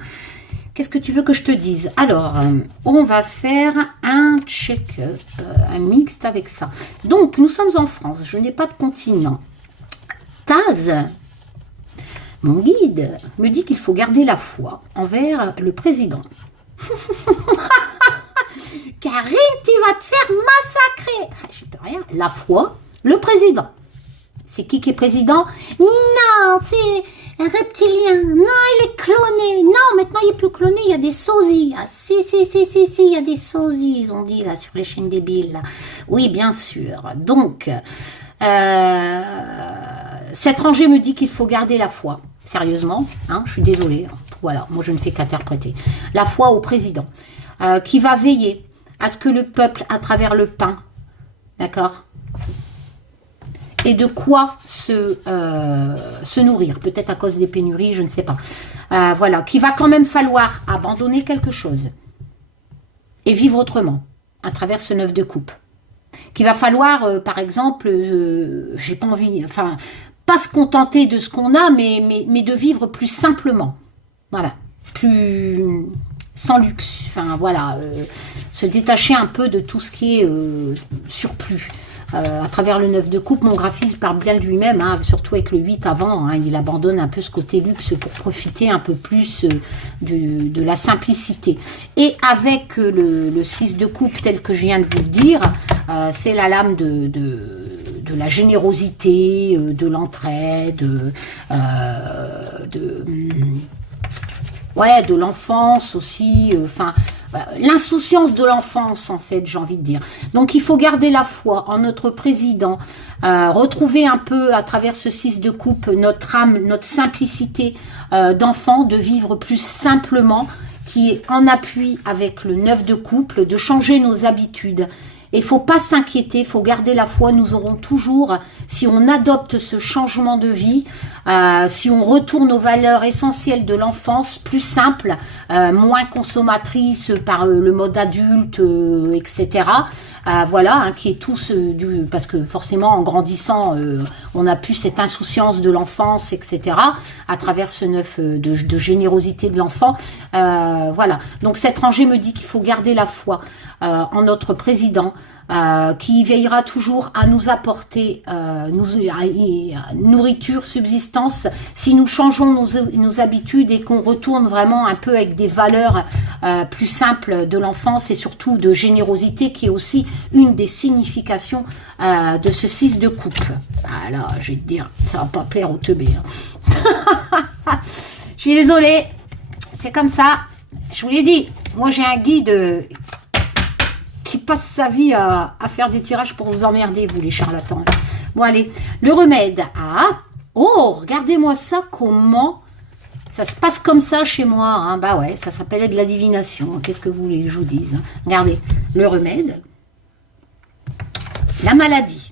Qu'est-ce que tu veux que je te dise? Alors, on va faire un check, un mixte avec ça. Donc, nous sommes en France. Je n'ai pas de continent. Taz, mon guide, me dit qu'il faut garder la foi envers le président. Karine, tu vas te faire massacrer. Ah, j'y peux rien. La foi, le président. C'est qui est président? Non, c'est... un reptilien, non, il est cloné, non, maintenant il est plus cloné, il y a des sosies, ah si, il y a des sosies, ils ont dit là sur les chaînes débiles, là. Oui, bien sûr, donc, cet rangé me dit qu'il faut garder la foi, sérieusement, hein, je suis désolée, voilà, moi je ne fais qu'interpréter, la foi au président, qui va veiller à ce que le peuple, à travers le pain, d'accord, et de quoi se nourrir, peut-être à cause des pénuries, je ne sais pas. Voilà, qu'il va quand même falloir abandonner quelque chose et vivre autrement, à travers ce 9 de coupe. Qu'il va falloir, par exemple, j'ai pas envie, enfin, pas se contenter de ce qu'on a, mais de vivre plus simplement. Voilà, plus sans luxe, enfin voilà, se détacher un peu de tout ce qui est surplus. à travers le 9 de coupe, mon graphiste parle bien de lui-même, hein, surtout avec le 8 avant, hein, il abandonne un peu ce côté luxe pour profiter un peu plus de la simplicité. Et avec le 6 de coupe tel que je viens de vous le dire, c'est la lame de la générosité, de l'entraide, ouais, de l'enfance aussi, enfin, l'insouciance de l'enfance, en fait, j'ai envie de dire. Donc, il faut garder la foi en notre président, retrouver un peu, à travers ce 6 de coupe, notre âme, notre simplicité d'enfant, de vivre plus simplement, qui est en appui avec le 9 de couple, de changer nos habitudes. Et il ne faut pas s'inquiéter, il faut garder la foi. Nous aurons toujours, si on adopte ce changement de vie, si on retourne aux valeurs essentielles de l'enfance, plus simple, moins consommatrice par le mode adulte, etc. Voilà, hein, qui est tous parce que forcément en grandissant, on a plus cette insouciance de l'enfance, etc. à travers ce 9 de générosité de l'enfant. Voilà, donc cette rangée me dit qu'il faut garder la foi en notre président, qui veillera toujours à nous apporter nourriture, subsistance, si nous changeons nos habitudes et qu'on retourne vraiment un peu avec des valeurs plus simples de l'enfance et surtout de générosité, qui est aussi une des significations de ce 6 de coupe. Alors, je vais te dire, ça va pas plaire au teubé. Hein. Je suis désolée, c'est comme ça. Je vous l'ai dit, moi j'ai un guide qui passe sa vie à faire des tirages pour vous emmerder, vous les charlatans. Bon, allez, le remède. Ah, oh, regardez-moi ça, comment ça se passe comme ça chez moi. Hein. Bah ouais, ça s'appelle de la divination. Qu'est-ce que vous voulez que je vous dise, hein. Regardez, le remède, la maladie.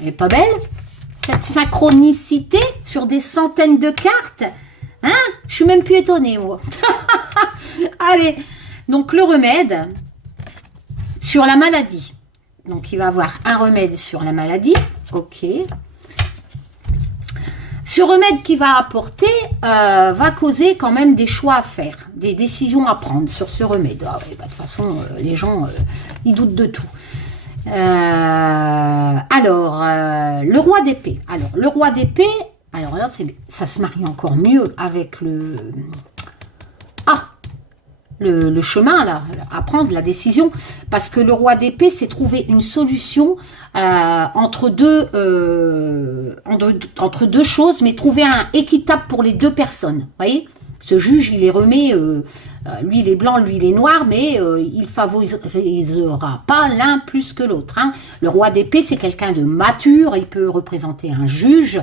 Elle est pas belle, cette synchronicité sur des centaines de cartes. Hein, je suis même plus étonnée, moi. Allez, donc le remède sur la maladie. Donc, il va avoir un remède sur la maladie. Ok. Ce remède qu'il va apporter va causer quand même des choix à faire, des décisions à prendre sur ce remède. Ah ouais, bah, de toute façon, les gens, ils doutent de tout. Alors, le roi d'épée. Alors, le roi d'épée, alors là, ça se marie encore mieux avec le... Le chemin là, à prendre, la décision, parce que le roi d'épée s'est trouvé une solution entre deux choses, mais trouver un équitable pour les deux personnes. Vous voyez, ce juge, il les remet, lui il est blanc, lui il est noir, mais il favorisera pas l'un plus que l'autre. Hein. Le roi d'épée, c'est quelqu'un de mature, il peut représenter un juge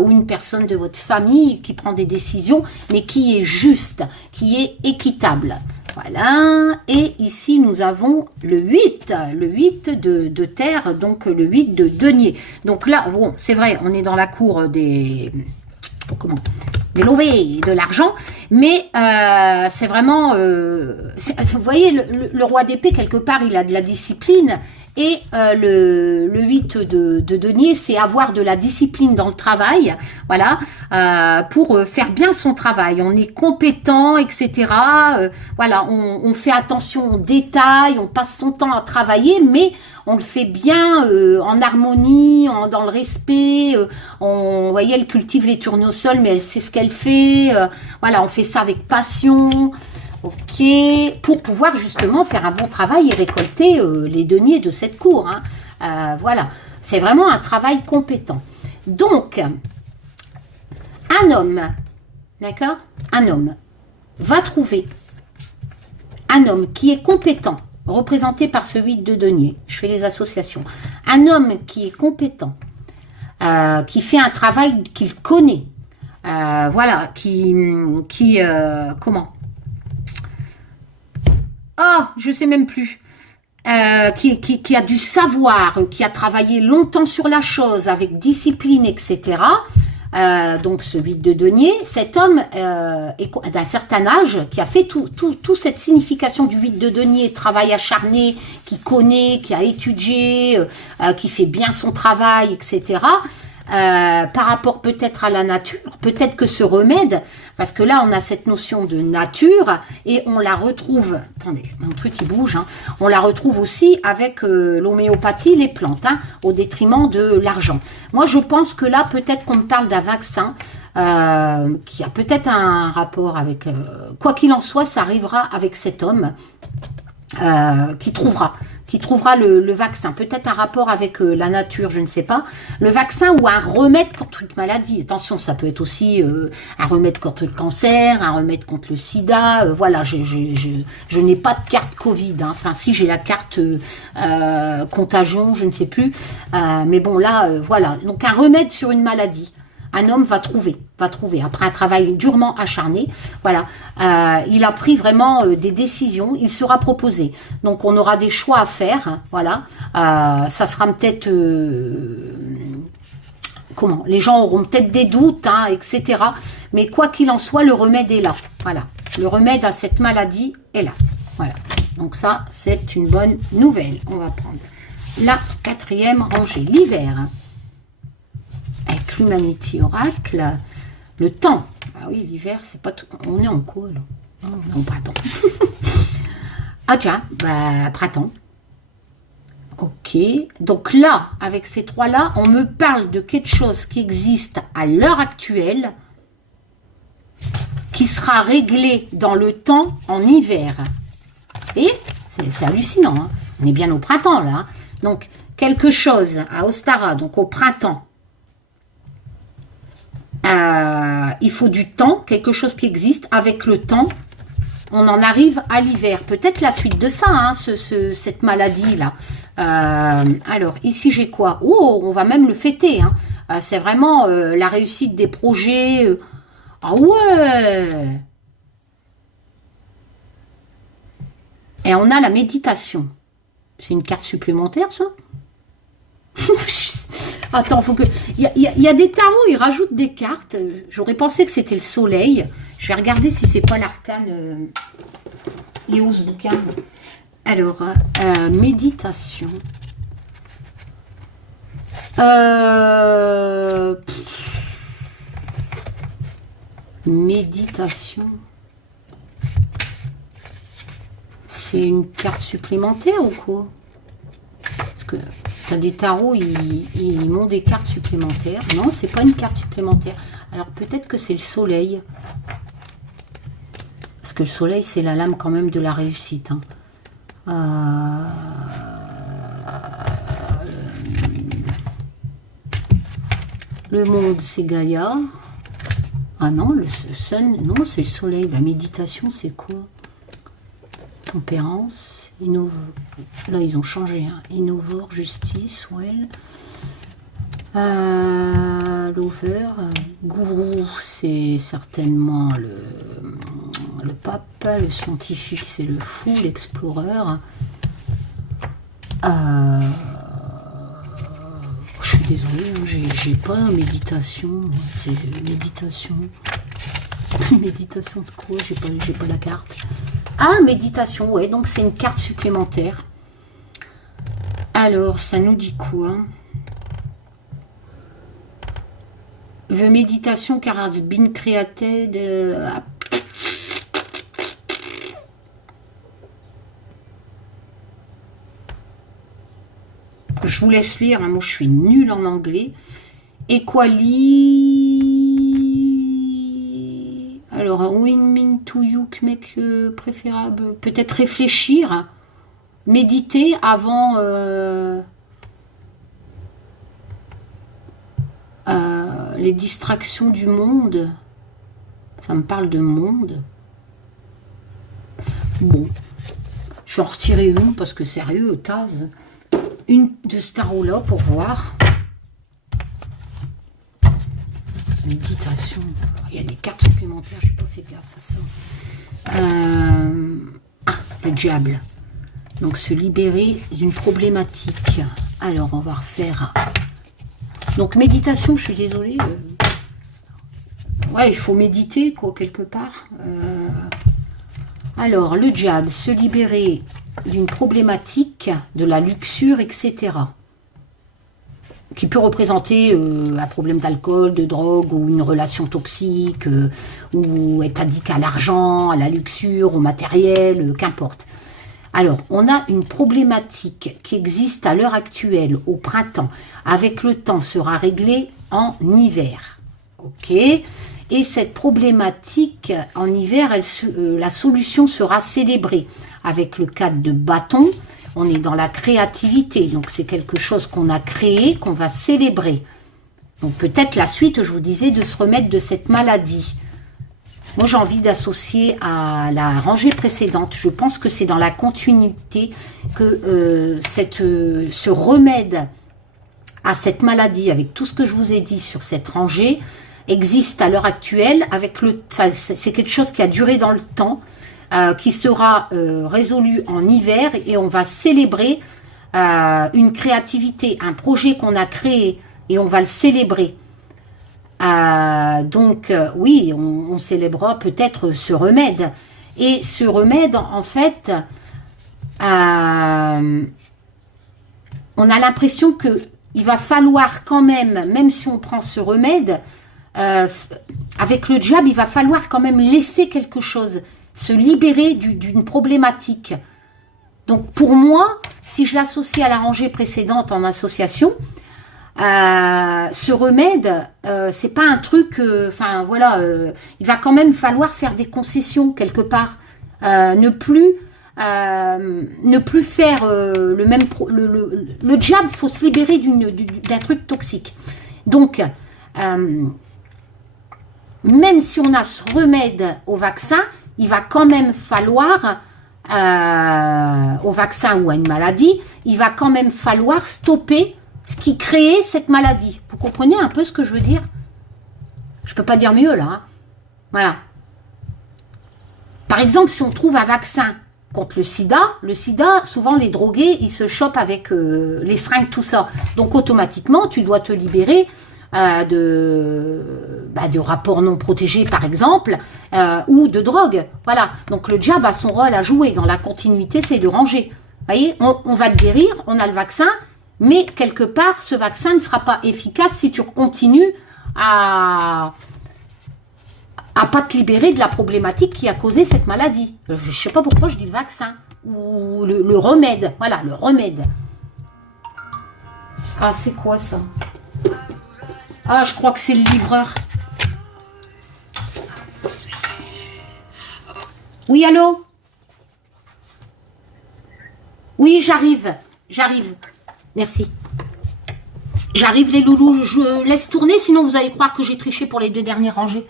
ou une personne de votre famille qui prend des décisions, mais qui est juste, qui est équitable. Voilà, et ici nous avons le 8 de terre, donc le 8 de denier. Donc là, bon, c'est vrai, on est dans la cour des lovés de l'argent, mais c'est vraiment, vous voyez, le roi d'épée, quelque part, il a de la discipline, et le 8 de denier, c'est avoir de la discipline dans le travail, voilà, pour faire bien son travail. On est compétent, etc. Voilà, on fait attention aux détails, on passe son temps à travailler, mais on le fait bien en harmonie, dans le respect. Vous voyez, elle cultive les tournesols, mais elle sait ce qu'elle fait. Voilà, on fait ça avec passion. Ok, pour pouvoir justement faire un bon travail et récolter les deniers de cette cour. Hein. Voilà, c'est vraiment un travail compétent. Donc, un homme, d'accord, un homme va trouver un homme qui est compétent, représenté par ce 8 de denier. Je fais les associations. Un homme qui est compétent, qui fait un travail qu'il connaît, voilà, comment? Oh, je sais même plus. Qui a du savoir, qui a travaillé longtemps sur la chose, avec discipline, etc. Donc, ce 8 de denier, cet homme est d'un certain âge, qui a fait toute cette signification du 8 de denier, travail acharné, qui connaît, qui a étudié, qui fait bien son travail, etc. par rapport peut-être à la nature, peut-être que ce remède, parce que là on a cette notion de nature et on la retrouve, attendez, mon truc il bouge, hein, on la retrouve aussi avec l'homéopathie, les plantes, hein, au détriment de l'argent. Moi je pense que là peut-être qu'on me parle d'un vaccin qui a peut-être un rapport avec, quoi qu'il en soit, ça arrivera avec cet homme qui trouvera le vaccin, peut-être un rapport avec la nature, je ne sais pas, le vaccin ou un remède contre une maladie. Attention, ça peut être aussi un remède contre le cancer, un remède contre le sida, voilà, je n'ai pas de carte Covid, hein. Enfin si, j'ai la carte contagion, je ne sais plus, mais bon là, voilà, donc un remède sur une maladie. Un homme va trouver, après un travail durement acharné, voilà, il a pris vraiment des décisions, il sera proposé, donc on aura des choix à faire, hein, voilà, ça sera peut-être, comment, les gens auront peut-être des doutes, hein, etc., mais quoi qu'il en soit, le remède est là, voilà, le remède à cette maladie est là, voilà, donc ça, c'est une bonne nouvelle. On va prendre la 4e rangée, l'hiver, avec l'Humanity Oracle, le temps. Ah oui, l'hiver, c'est pas tout. On est en quoi, là? Oh, on est en printemps. Ah tiens, bah, printemps. Ok. Donc là, avec ces trois-là, on me parle de quelque chose qui existe à l'heure actuelle, qui sera réglé dans le temps en hiver. Et c'est hallucinant, hein. On est bien au printemps, là. Hein. Donc, quelque chose à Ostara, donc au printemps, il faut du temps, quelque chose qui existe. Avec le temps, on en arrive à l'hiver. Peut-être la suite de ça, hein, cette maladie-là. Alors, ici, j'ai quoi? Oh, on va même le fêter. Hein. C'est vraiment la réussite des projets. Ah ouais! Et on a la méditation. C'est une carte supplémentaire, ça? Attends, faut que... Il y a des tarots, ils rajoutent des cartes. J'aurais pensé que c'était le soleil. Je vais regarder si c'est pas l'arcane Ios bouquin. Alors, méditation. Méditation. C'est une carte supplémentaire ou quoi? Parce que t'as des tarots, ils m'ont des cartes supplémentaires. Non, c'est pas une carte supplémentaire. Alors peut-être que c'est le soleil. Parce que le soleil, c'est la lame quand même de la réussite. Hein. Le monde, c'est Gaïa. Ah non, le sun, non, c'est le soleil. La méditation, c'est quoi? Tempérance. Là, ils ont changé. Hein. Innovore, justice, well. Lover, gourou, c'est certainement le pape. Le scientifique, c'est le fou, l'explorer. Je suis désolée, hein, j'ai pas méditation. C'est méditation. Méditation de quoi? J'ai pas la carte. Ah, méditation, ouais, donc c'est une carte supplémentaire. Alors, ça nous dit quoi? The meditation car has been created. Je vous laisse lire, hein, moi je suis nulle en anglais. Equally. Alors, win mean to you make préférable. Peut-être réfléchir, méditer avant les distractions du monde. Ça me parle de monde. Bon, je vais en retirer une parce que sérieux, Taz. Une de ce tarot-là pour voir. Méditation. Il y a des cartes supplémentaires, j'ai pas fait gaffe à ça. Ah, le diable. Donc se libérer d'une problématique. Alors on va refaire. Donc méditation, je suis désolée. Ouais, il faut méditer quoi quelque part. Alors le diable, se libérer d'une problématique, de la luxure, etc. qui peut représenter un problème d'alcool, de drogue ou une relation toxique, ou être addict à l'argent, à la luxure, au matériel, qu'importe. Alors, on a une problématique qui existe à l'heure actuelle, au printemps. Avec le temps, sera réglée en hiver. Ok. Et cette problématique, en hiver, la solution sera célébrée. Avec le 4 de bâton, on est dans la créativité. Donc, c'est quelque chose qu'on a créé, qu'on va célébrer. Donc, peut-être la suite, je vous disais, de se remettre de cette maladie. Moi, j'ai envie d'associer à la rangée précédente. Je pense que c'est dans la continuité que ce remède à cette maladie, avec tout ce que je vous ai dit sur cette rangée, existe à l'heure actuelle. C'est quelque chose qui a duré dans le temps, qui sera résolu en hiver, et on va célébrer une créativité, un projet qu'on a créé, et on va le célébrer. Oui, on célébrera peut-être ce remède. Et ce remède, en fait, on a l'impression qu'il va falloir quand même si on prend ce remède, avec le diable, il va falloir quand même laisser quelque chose, se libérer d'une problématique. Donc pour moi, si je l'associe à la rangée précédente en association, ce remède, c'est pas un truc, il va quand même falloir faire des concessions quelque part, ne plus faire le même le diable, faut se libérer d'un truc toxique. Donc même si on a ce remède au vaccin, il va quand même falloir au vaccin ou à une maladie, il va quand même falloir stopper ce qui créait cette maladie. Vous comprenez un peu ce que je veux dire? Je peux pas dire mieux là. Hein. Voilà. Par exemple, si on trouve un vaccin contre le sida, souvent les drogués, ils se chopent avec les seringues, tout ça. Donc automatiquement, tu dois te libérer de rapports non protégés, par exemple, ou de drogue. Voilà. Donc le diable a son rôle à jouer. Dans la continuité, c'est de ranger. Vous voyez, on va te guérir, on a le vaccin, mais quelque part, ce vaccin ne sera pas efficace si tu continues à pas te libérer de la problématique qui a causé cette maladie. Je ne sais pas pourquoi je dis le vaccin, ou le remède. Voilà, le remède. Ah, c'est quoi ça? Ah, je crois que c'est le livreur. Oui, allô? Oui, j'arrive. Merci. J'arrive les loulous. Je laisse tourner, sinon vous allez croire que j'ai triché pour les 2 dernières rangées.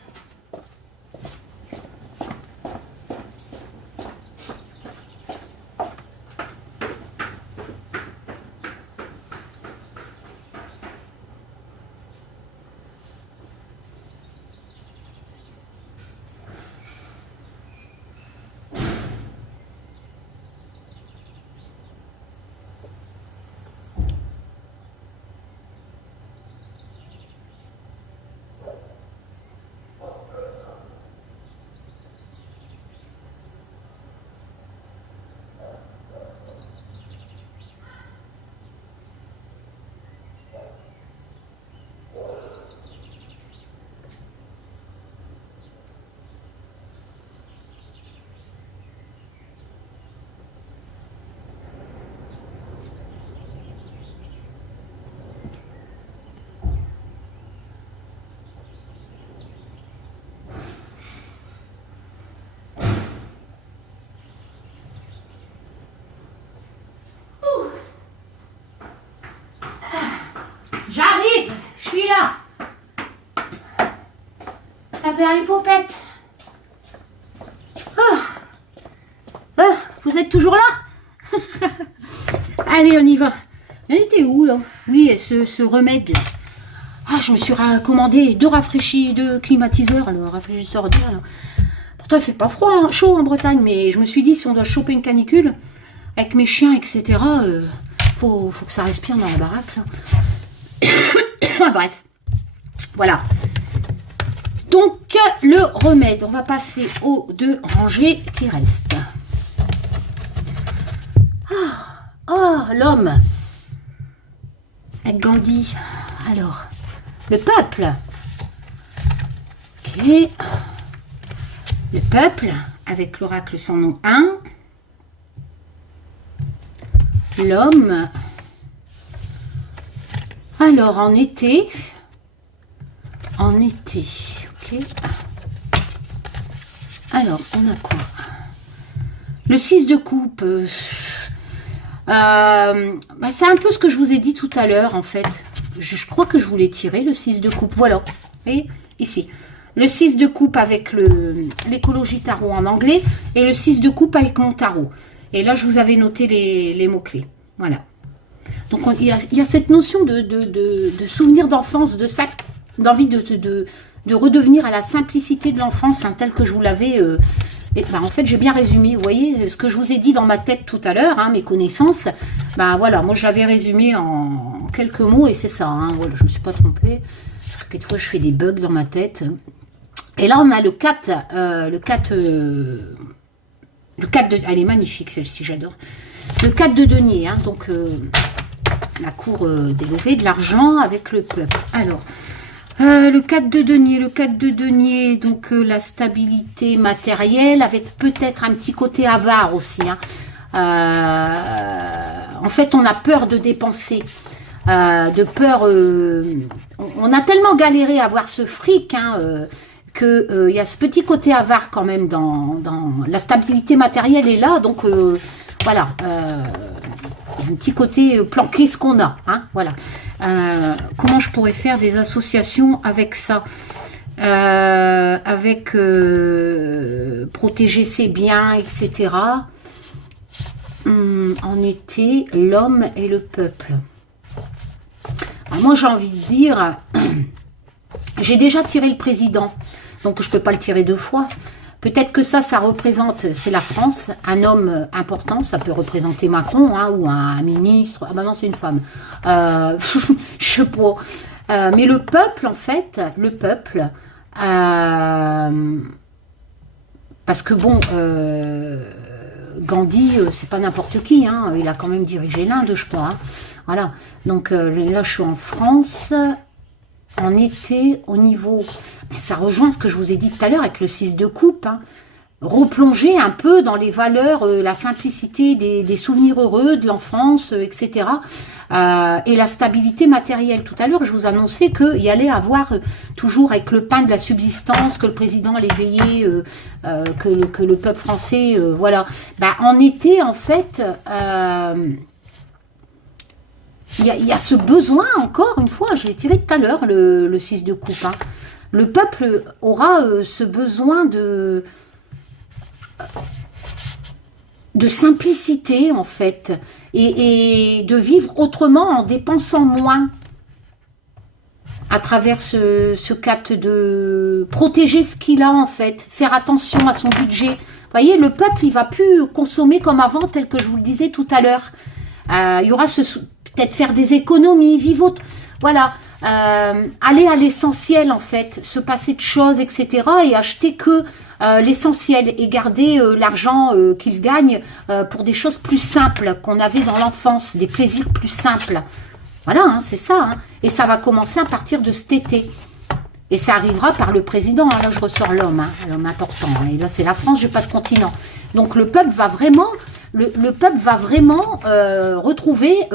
J'arrive, je suis là. Ça perd les popettes. Vous êtes toujours là? Allez, on y va. Elle était où là? Oui, ce remède là. Ah, je me suis commandé 2 climatiseurs, le rafraîchisseur d'air là. Pourtant, il fait pas froid, hein, chaud en Bretagne, mais je me suis dit, si on doit choper une canicule, avec mes chiens, etc., faut que ça respire dans la baraque là. Bref, voilà. Donc, le remède, on va passer aux 2 rangées qui restent. Ah, l'homme. avec Gandhi. Alors, le peuple. Ok. Le peuple, avec l'oracle sans nom 1. L'homme. Alors, en été. En été. Ok. Alors, on a quoi? Le 6 de coupe. C'est un peu ce que je vous ai dit tout à l'heure, en fait. Je crois que je voulais tirer le 6 de coupe. Voilà. Vous voyez, ici. Le 6 de coupe avec l'écologie tarot en anglais et le 6 de coupe avec mon tarot. Et là, je vous avais noté les mots-clés. Voilà. Donc, il y a cette notion de souvenir d'enfance, d'envie de redevenir à la simplicité de l'enfance, hein, telle que je vous l'avais... en fait, j'ai bien résumé. Vous voyez, ce que je vous ai dit dans ma tête tout à l'heure, hein, mes connaissances, voilà, moi, je l'avais résumé en quelques mots et c'est ça. Hein, voilà, je ne me suis pas trompée. Parce que quelquefois, je fais des bugs dans ma tête. Et là, on a le 4. Le 4 de... Elle est magnifique, celle-ci, j'adore. Le 4 de denier, hein, donc la cour des levées, de l'argent avec le peuple. Alors, le 4 de denier, donc la stabilité matérielle, avec peut-être un petit côté avare aussi. Hein. En fait, on a peur de dépenser. De peur... on a tellement galéré à avoir ce fric, hein, que y a ce petit côté avare quand même dans la stabilité matérielle est là, donc voilà, y a un petit côté planquer ce qu'on a, hein, voilà. Comment je pourrais faire des associations avec ça, avec protéger ses biens, etc. En été, l'homme et le peuple. Alors moi j'ai envie de dire, j'ai déjà tiré le président, donc je ne peux pas le tirer deux fois. Peut-être que ça représente, c'est la France, un homme important, ça peut représenter Macron, hein, ou un ministre, ah ben non c'est une femme, je sais pas. Mais le peuple en fait, parce que bon, Gandhi, c'est pas n'importe qui, hein, il a quand même dirigé l'Inde, je crois. Hein. Voilà, donc là je suis en France, en été, au niveau, ça rejoint ce que je vous ai dit tout à l'heure avec le 6 de coupe, hein. Replonger un peu dans les valeurs, la simplicité des souvenirs heureux de l'enfance, etc. Et la stabilité matérielle. Tout à l'heure, je vous annonçais qu'il y allait avoir toujours avec le pain de la subsistance, que le président allait veiller, que le peuple français, voilà. En été, en fait, il y a ce besoin, encore une fois, je l'ai tiré tout à l'heure, le 6 de coupe. Hein. Le peuple aura ce besoin de simplicité, en fait, et de vivre autrement en dépensant moins. À travers ce cap de protéger ce qu'il a, en fait, faire attention à son budget. Vous voyez, le peuple, il va plus consommer comme avant, tel que je vous le disais tout à l'heure. Il y aura peut-être faire des économies, vivre, voilà, aller à l'essentiel en fait, se passer de choses, etc. et acheter que l'essentiel et garder l'argent qu'il gagne pour des choses plus simples qu'on avait dans l'enfance, des plaisirs plus simples. Voilà, hein, c'est ça. Hein. Et ça va commencer à partir de cet été. Et ça arrivera par le président. Hein. Là, je ressors l'homme, hein, l'homme important. Hein. Et là, c'est la France, j'ai pas de continent. Donc, le peuple va vraiment... Le peuple va vraiment retrouver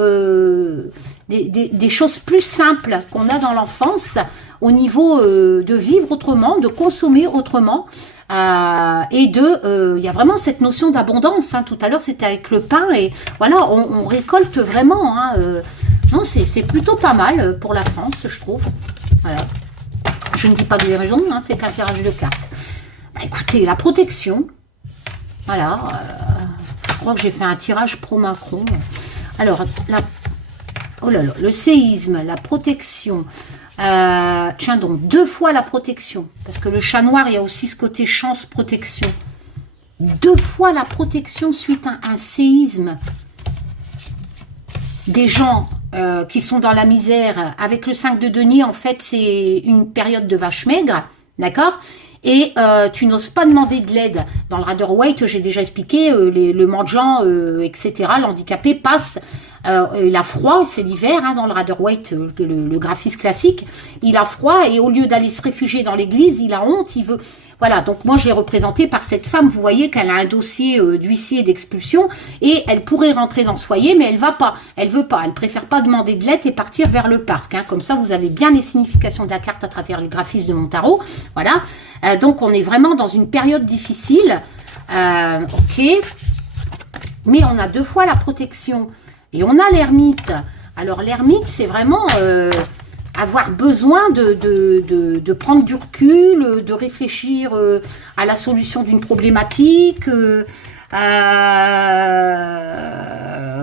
des choses plus simples qu'on a dans l'enfance au niveau de vivre autrement, de consommer autrement. Et il y a vraiment cette notion d'abondance. Hein. Tout à l'heure, c'était avec le pain. Et voilà, on récolte vraiment. Hein, non, c'est plutôt pas mal pour la France, je trouve. Voilà. Je ne dis pas que j'ai raison, hein, c'est qu'un tirage de cartes. Écoutez, la protection. Voilà. Je crois que j'ai fait un tirage pro-Macron. Alors, oh là là, le séisme, la protection. Tiens donc, 2 fois la protection. Parce que le chat noir, il y a aussi ce côté chance-protection. 2 fois la protection suite à un séisme. Des gens qui sont dans la misère. Avec le 5 de denier, en fait, c'est une période de vache maigre. D'accord ? Et tu n'oses pas demander de l'aide. Dans le Rider Waite, j'ai déjà expliqué, le mendiant, etc., l'handicapé passe il a froid, c'est l'hiver, hein, dans le Rider Waite, le graphiste classique, il a froid et au lieu d'aller se réfugier dans l'église, il a honte, il veut... Voilà, donc moi je l'ai représentée par cette femme, vous voyez qu'elle a un dossier d'huissier et d'expulsion et elle pourrait rentrer dans ce foyer, mais elle va pas, elle veut pas, elle préfère pas demander de l'aide et partir vers le parc. Hein. Comme ça, vous avez bien les significations de la carte à travers le graphisme de mon tarot. Voilà, donc on est vraiment dans une période difficile, ok, mais on a 2 fois la protection et on a l'ermite. Alors l'ermite, c'est vraiment... avoir besoin de prendre du recul, de réfléchir à la solution d'une problématique,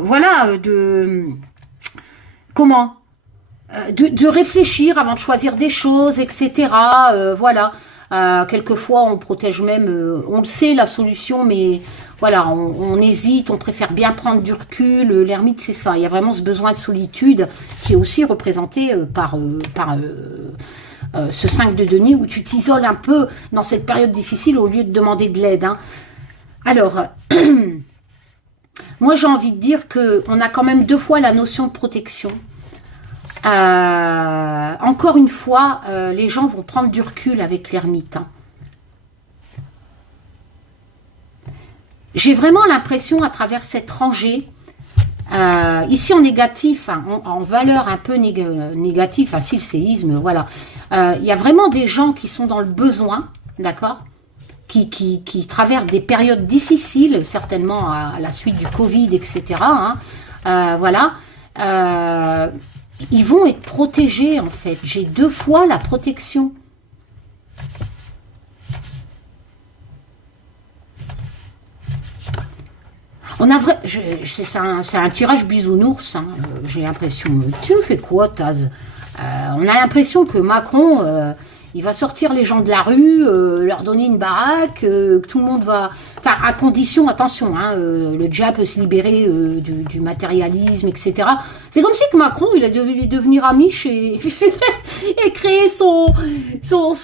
voilà, de réfléchir avant de choisir des choses, etc. Voilà. Quelquefois, on protège même, on le sait, la solution, mais voilà, on hésite, on préfère bien prendre du recul. L'ermite, c'est ça. Il y a vraiment ce besoin de solitude qui est aussi représenté par ce 5 de denier où tu t'isoles un peu dans cette période difficile au lieu de demander de l'aide. Hein. Alors, moi, j'ai envie de dire qu'on a quand même 2 fois la notion de protection. Encore une fois, les gens vont prendre du recul avec l'ermite. Hein. J'ai vraiment l'impression, à travers cette rangée, ici en négatif, hein, en valeur un peu négative, si le séisme, voilà. Il y a vraiment des gens qui sont dans le besoin, d'accord, qui traversent des périodes difficiles, certainement à la suite du Covid, etc. Hein, voilà. Ils vont être protégés, en fait. J'ai 2 fois la protection. On a vrai, c'est un tirage bisounours. Hein, j'ai l'impression. Tu fais quoi, Taz? On a l'impression que Macron, il va sortir les gens de la rue, leur donner une baraque, que tout le monde va... Enfin, à condition, attention, hein, le diable peut se libérer du matérialisme, etc. C'est comme si que Macron, il a dû devenir amiche et créer son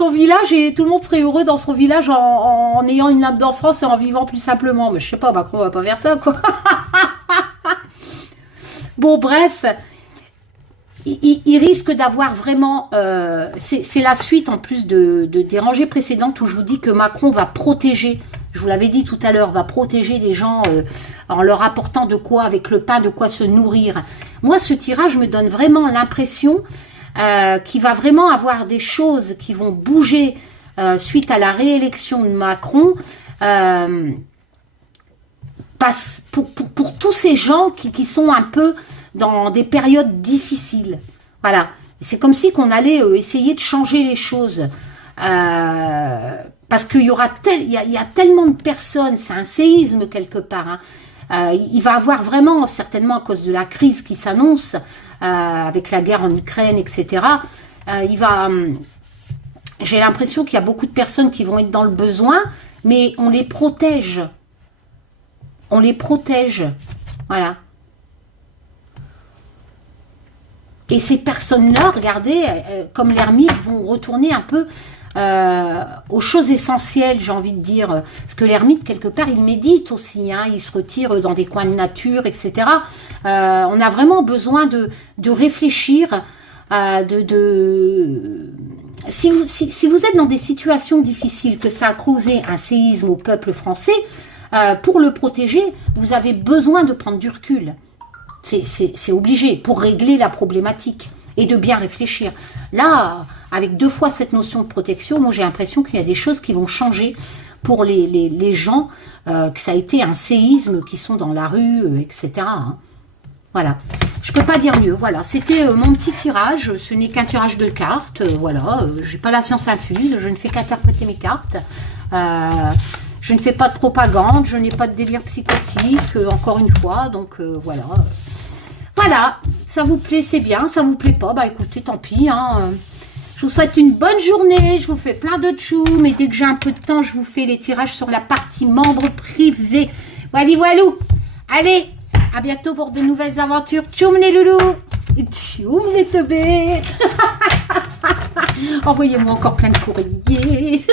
village et tout le monde serait heureux dans son village en ayant une âme d'enfance et en vivant plus simplement. Mais je sais pas, Macron va pas faire ça, quoi. Bon, bref... Il risque d'avoir vraiment... c'est la suite en plus des rangées précédentes où je vous dis que Macron va protéger, je vous l'avais dit tout à l'heure, va protéger les gens en leur apportant de quoi, avec le pain, de quoi se nourrir. Moi, ce tirage me donne vraiment l'impression qu'il va vraiment avoir des choses qui vont bouger suite à la réélection de Macron pour tous ces gens qui sont un peu... dans des périodes difficiles. Voilà. C'est comme si qu'on allait essayer de changer les choses. Parce qu'il y aura il y a tellement de personnes, c'est un séisme quelque part. Hein. Il va avoir vraiment, certainement à cause de la crise qui s'annonce, avec la guerre en Ukraine, etc. J'ai l'impression qu'il y a beaucoup de personnes qui vont être dans le besoin, mais on les protège. On les protège. Voilà. Et ces personnes-là, regardez, comme l'ermite, vont retourner un peu aux choses essentielles, j'ai envie de dire. Parce que l'ermite, quelque part, il médite aussi, hein, il se retire dans des coins de nature, etc. On a vraiment besoin de réfléchir, Si vous êtes dans des situations difficiles, que ça a causé un séisme au peuple français, pour le protéger, vous avez besoin de prendre du recul. C'est obligé pour régler la problématique et de bien réfléchir. Là, avec 2 fois cette notion de protection, moi j'ai l'impression qu'il y a des choses qui vont changer pour les gens, que ça a été un séisme, qui sont dans la rue, etc. Hein. Voilà, je peux pas dire mieux. Voilà, c'était mon petit tirage. Ce n'est qu'un tirage de cartes. Voilà, j'ai pas la science infuse, je ne fais qu'interpréter mes cartes. Je ne fais pas de propagande, je n'ai pas de délire psychotique, encore une fois, donc voilà. Voilà, ça vous plaît, c'est bien, ça vous plaît pas, bah écoutez, tant pis. Hein. Je vous souhaite une bonne journée, je vous fais plein de tchou, mais dès que j'ai un peu de temps, je vous fais les tirages sur la partie membres privés. Voilà, voilou. Allez, à bientôt pour de nouvelles aventures. Tchoum les loulous, tchoum les teubés. Envoyez-moi encore plein de courriers.